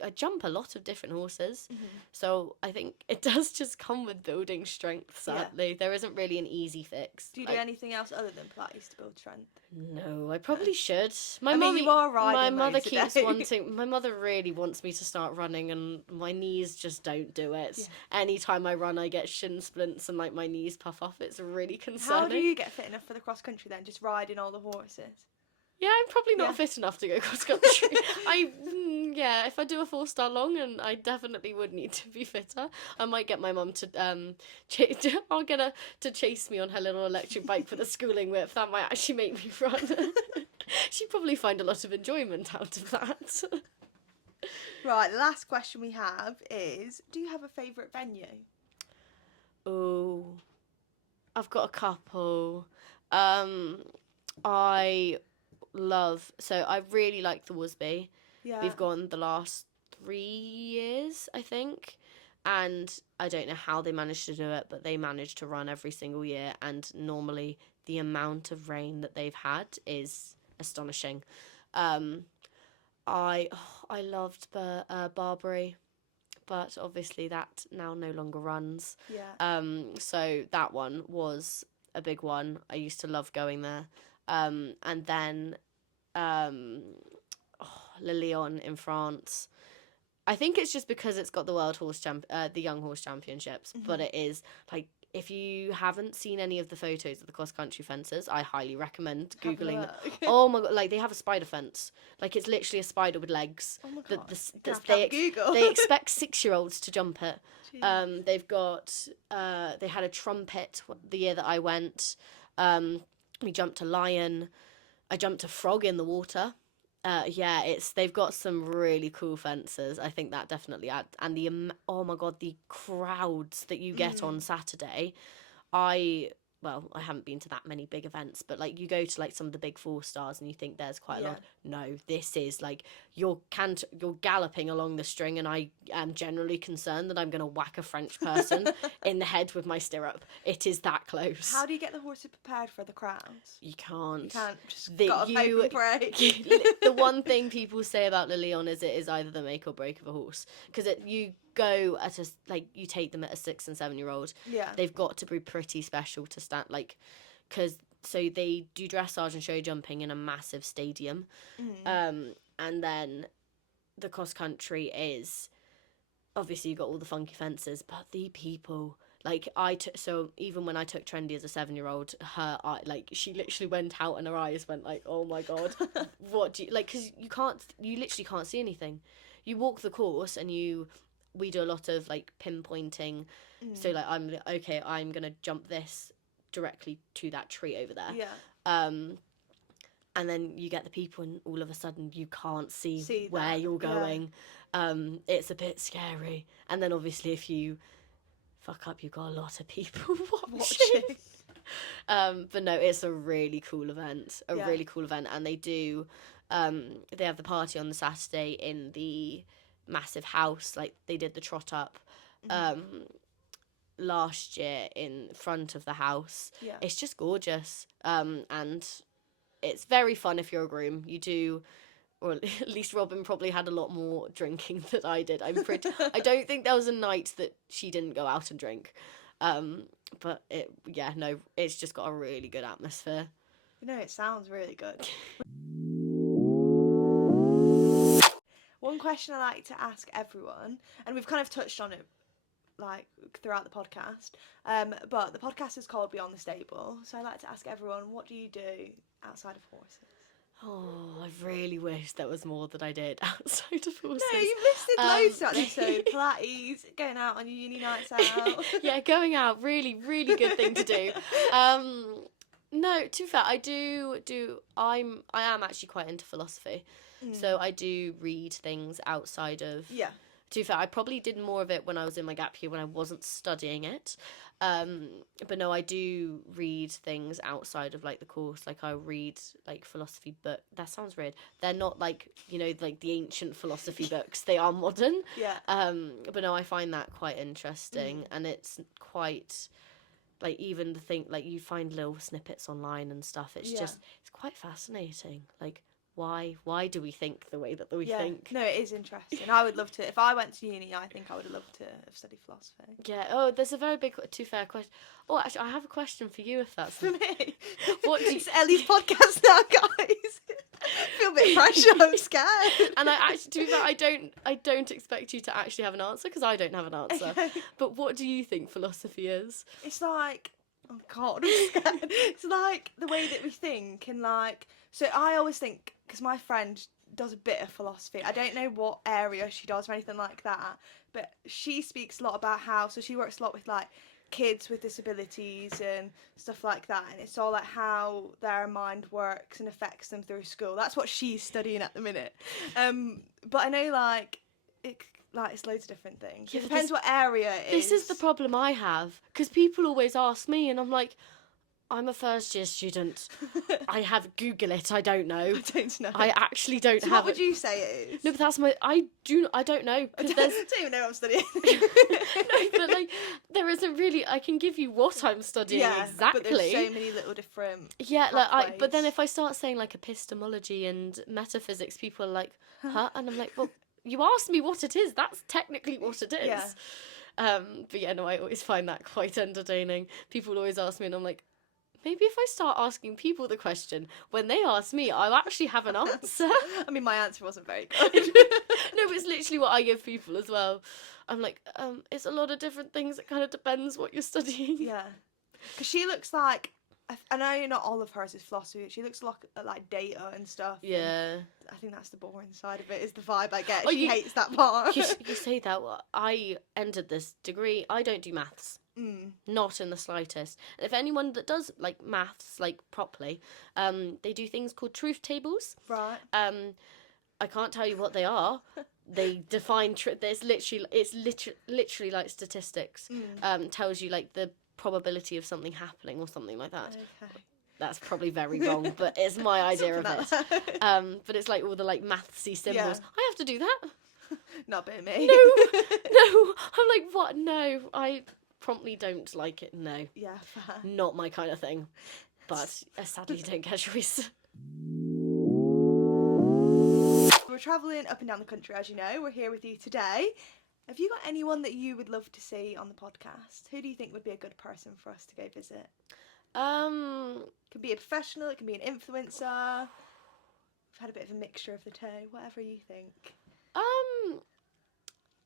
I jump a lot of different horses. So I think it does just come with building strength, sadly. There isn't really an easy fix. Do you do anything else other than Pilates to build strength? No, I probably should. You are riding. My mother keeps wanting. My mother really wants me to start running, and my knees just don't do it. Yeah. Anytime I run, I get shin splints and, like, my knees puff off. It's really concerning. How do you get fit enough for the cross country then? Just riding all the horses? Yeah, I'm probably not fit enough to go cross country. If I do a 4-star long, and I definitely would need to be fitter. I might get my mum to I'll get her to chase me on her little electric bike for the schooling whip. That might actually make me run. She'd probably find a lot of enjoyment out of that. Right, the last question we have is, do you have a favourite venue? Oh, I've got a couple. I really like the Woosby. Yeah. We've gone the last 3 years, I think. And I don't know how they managed to do it, but they managed to run every single year. And normally the amount of rain that they've had is astonishing. I loved Barbary, but obviously that now no longer runs. Yeah. So that one was a big one. I used to love going there. And then um, Le Lion in France. I think it's just because it's got the the Young Horse Championships, but it is like, if you haven't seen any of the photos of the cross country fences, I highly recommend Have a googling them. look. Oh my god! Like, they have a spider fence. Like, it's literally a spider with legs. Oh my That god. the, they expect 6-year-olds to jump it. Jeez. They've got they had a trumpet the year that I went. We jumped a lion. I jumped a frog in the water. Yeah, they've got some really cool fences. I think that definitely adds, and oh my god, the crowds that you get on Saturday. I haven't been to that many big events, but like, you go to like some of the big 4 stars and you think there's quite a lot. No, this is like, you're galloping along the string, and I am generally concerned that I'm going to whack a French person in the head with my stirrup. It is that close. How do you get the horses prepared for the crowds? You can't. You can't just gotta hope and pray. The one thing people say about Le Lion is it is either the make or break of a horse, because you go at you take them at a 6 and 7-year-old. Yeah. They've got to be pretty special to stand, like, because so they do dressage and show jumping in a massive stadium, and then the cross country is obviously, you've got all the funky fences, but the people. Like, so even when I took Trendy as a 7-year-old, her eye, like, she literally went out and her eyes went like, oh my god, what do you, like, because you literally can't see anything. You walk the course and we do a lot of like pinpointing. So like, I'm gonna jump this directly to that tree over there. Yeah. And then you get the people, and all of a sudden you can't see where that. you're going. It's a bit scary. And then obviously, if you fuck up, you've got a lot of people watching. But no, it's a really cool event. Really cool event. And they do, they have the party on the Saturday in the massive house. Like, they did the trot up last year in front of the house. Yeah. It's just gorgeous. And it's very fun if you're a groom. You do, or at least Robin probably had a lot more drinking than I did. I don't think there was a night that she didn't go out and drink. But it's just got a really good atmosphere. It sounds really good. One question I like to ask everyone, and we've kind of touched on it like throughout the podcast, but the podcast is called Beyond the Stable, so I like to ask everyone, what do you do outside of horses? Oh, I really wish there was more that I did outside of horses. No, you've listed loads throughout this, so Pilates, going out on your uni nights out. Yeah, going out, really, really good thing to do. No, to be fair, I am actually quite into philosophy. So I do read things outside of... Yeah. To be fair, I probably did more of it when I was in my gap year, when I wasn't studying it. But no, I do read things outside of like the course. Like, I read like philosophy books. That sounds weird. They're not like, like the ancient philosophy books. They are modern. Yeah. But no, I find that quite interesting, and it's quite like, even the thing, like, you find little snippets online and stuff. It's just, it's quite fascinating. Like, why do we think the way that we think? No, it is interesting. I would love to, if I went to uni, I think I would have loved to have studied philosophy. Yeah. Oh, there's a very big, too fair question. Oh, actually, I have a question for you, if that's... For me? It's Ellie's podcast now, guys. I feel a bit pressure, I'm scared. And I actually, to be fair, I don't expect you to actually have an answer, because I don't have an answer. Okay. But what do you think philosophy is? It's like... Oh God, I'm scared. It's like the way that we think, and like, so I always think, because my friend does a bit of philosophy, I don't know what area she does or anything like that, but she speaks a lot about how, so she works a lot with like kids with disabilities and stuff like that, and it's all like how their mind works and affects them through school. That's what she's studying at the minute. But I know like it's loads of different things. It depends what area it is. This is the problem I have, because people always ask me, and I'm like, I'm a first year student. I have Google it. I don't know. I don't know. I actually don't So have. what would you say it is? No, but that's my. I don't know because there's. I don't even know what I'm studying. No, but like there isn't really. I can give you what I'm studying exactly. But there's so many little different. Yeah, like but then pathways. if I start saying like epistemology and metaphysics, people are like, huh? And I'm like, well, you asked me what it is. That's technically what it is. Yeah. But yeah, no, I always find that quite entertaining. People always ask me, and I'm like, maybe if I start asking people the question, when they ask me, I'll actually have an answer. I mean, my answer wasn't very good. No, but it's literally what I give people as well. I'm like, it's a lot of different things. It kind of depends what you're studying. Yeah. Because she looks like, I know not all of hers is philosophy, but she looks like data and stuff. Yeah. And I think that's the boring side of it, is the vibe I get. Oh, She hates that part. You say that. Well, I entered this degree. I don't do maths. Not in the slightest. And if anyone that does like maths like properly, they do things called truth tables. Right. I can't tell you what they are. They define it's literally like statistics. Tells you like the probability of something happening or something like that. Okay. That's probably very wrong, but it's my idea of it. But it's like all the like mathsy symbols. Yeah. I have to do that. Not being me. No. I'm like, what? No, I promptly don't like it. No. Yeah, fair. Not my kind of thing. But sadly, you don't get a choice. We're travelling up and down the country, as you know. We're here with you today. Have you got anyone that you would love to see on the podcast? Who do you think would be a good person for us to go visit? Could be a professional, it can be an influencer. We've had a bit of a mixture of the two. Whatever you think.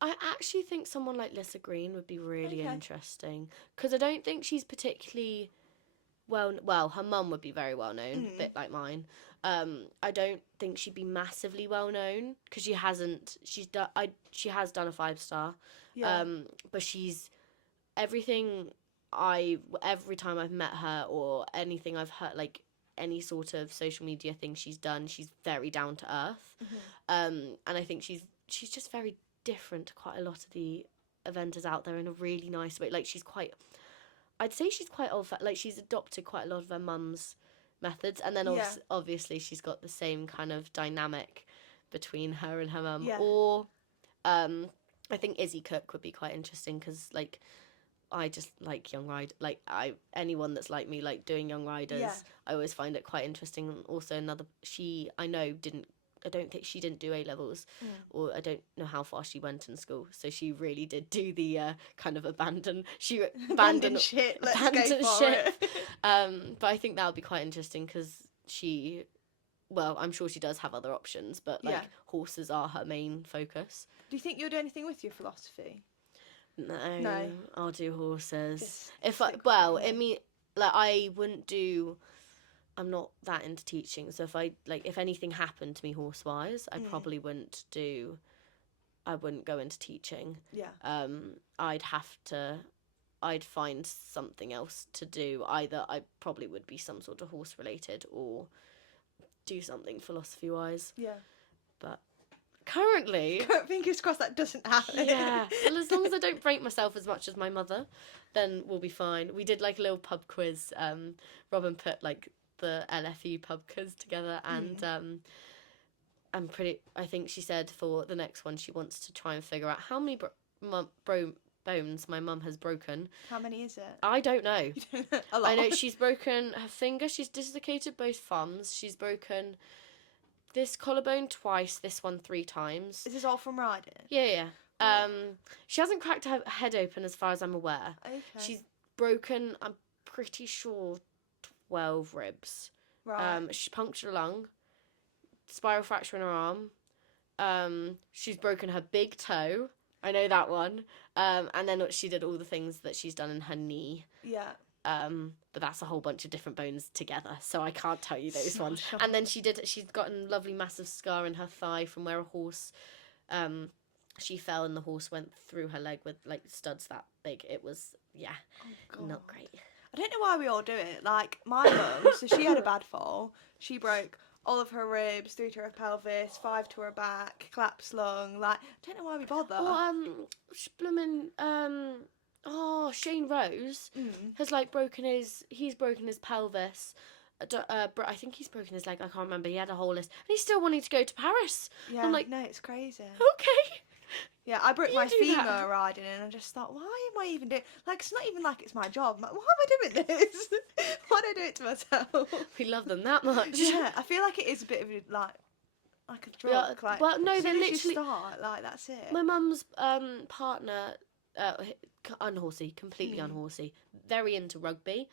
I actually think someone like Lissa Green would be really interesting because I don't think she's particularly well, her mum would be very well known, a bit like mine. I don't think she'd be massively well known because she has done a 5-star. Yeah. But she's every time I've met her or anything I've heard, like any sort of social media thing she's done, she's very down to earth. And I think she's just very different to quite a lot of the eventers out there in a really nice way. Like I'd say she's quite old, like she's adopted quite a lot of her mum's methods, and then obviously she's got the same kind of dynamic between her and her mum. Yeah. Or I think Izzy Cook would be quite interesting because like I just like young ride, like anyone that's like me, like doing young riders. Yeah. I always find it quite interesting. And also I don't think she didn't do A-levels, or I don't know how far she went in school. So she really did do the kind of abandon ship. Let's go for it. But I think that would be quite interesting because I'm sure she does have other options, but like horses are her main focus. Do you think you'll do anything with your philosophy? No. I'll do horses. I wouldn't do. I'm not that into teaching, so if anything happened to me horse-wise, I probably wouldn't go into teaching. Yeah. I'd find something else to do. Either I probably would be some sort of horse-related or do something philosophy-wise. Yeah. But currently... Fingers crossed that doesn't happen. Yeah. Well, as long as I don't break myself as much as my mother, then we'll be fine. We did like a little pub quiz. Robin put like the LFE pub quiz together, and I think she said for the next one she wants to try and figure out how many bones my mum has broken. How many is it? I don't know. A lot. I know she's broken her finger, she's dislocated both thumbs, she's broken this collarbone twice, this one 3 times. Is this all from riding? Yeah. She hasn't cracked her head open as far as I'm aware. Okay. She's broken, I'm pretty sure, 12 ribs. Right. She punctured a lung, spiral fracture in her arm. She's broken her big toe. I know that one. And then she did all the things that she's done in her knee. Yeah. But that's a whole bunch of different bones together, so I can't tell you those ones. Sure. And then she's got a lovely massive scar in her thigh from where a horse, she fell and the horse went through her leg with like studs that big. It was, not great. I don't know why we all do it. Like, my mum, so she had a bad fall. She broke all of her ribs, 3 to her pelvis, 5 to her back, collapsed lung. Like, I don't know why we bother. Or, Oh, Shane Rose has like he's broken his pelvis. I think he's broken his leg. I can't remember. He had a whole list, and he's still wanting to go to Paris. Yeah, I'm like, no, it's crazy. okay. Yeah, I broke You my do that. femur riding, and I just thought, why am I even doing? Like, it's not even like it's my job. I'm like, why am I doing this? Why do I do it to myself? We love them that much. Yeah, I feel like it is a bit of a, like a drug. Like, well, no, as they're soon as literally. you start, like that's it. My mum's partner, unhorsey, completely unhorsey, very into rugby.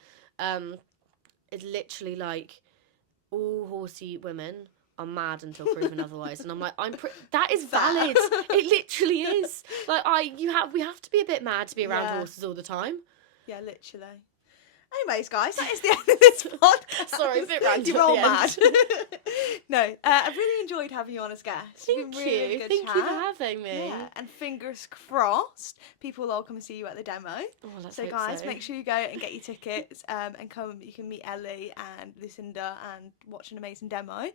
Is literally like all horsey women are mad until proven otherwise, and I'm like, that is valid. It literally is. Like we have to be a bit mad to be around horses all the time. Yeah, literally. Anyways, guys, that is the end of this podcast. Sorry, a bit random. You're all at the mad. end. No, I've really enjoyed having you on as guest. Thank you. Thank you for having me. Yeah, and fingers crossed, people will all come and see you at the demo. Oh, let's So hope guys, so. make sure you go and get your tickets and come. You can meet Ellie and Lucinda and watch an amazing demo.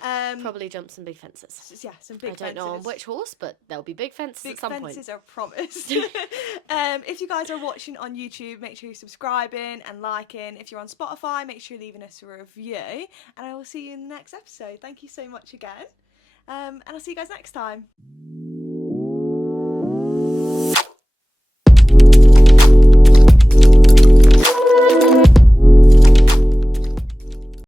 Probably jump some big fences. Yeah, some big I fences. don't know on which horse, but there'll be big fences at some point. Big fences are promised. If you guys are watching on YouTube, make sure you're subscribing and liking. If you're on Spotify, make sure you're leaving us a review. And I will see you in the next episode. Thank you so much again. And I'll see you guys next time.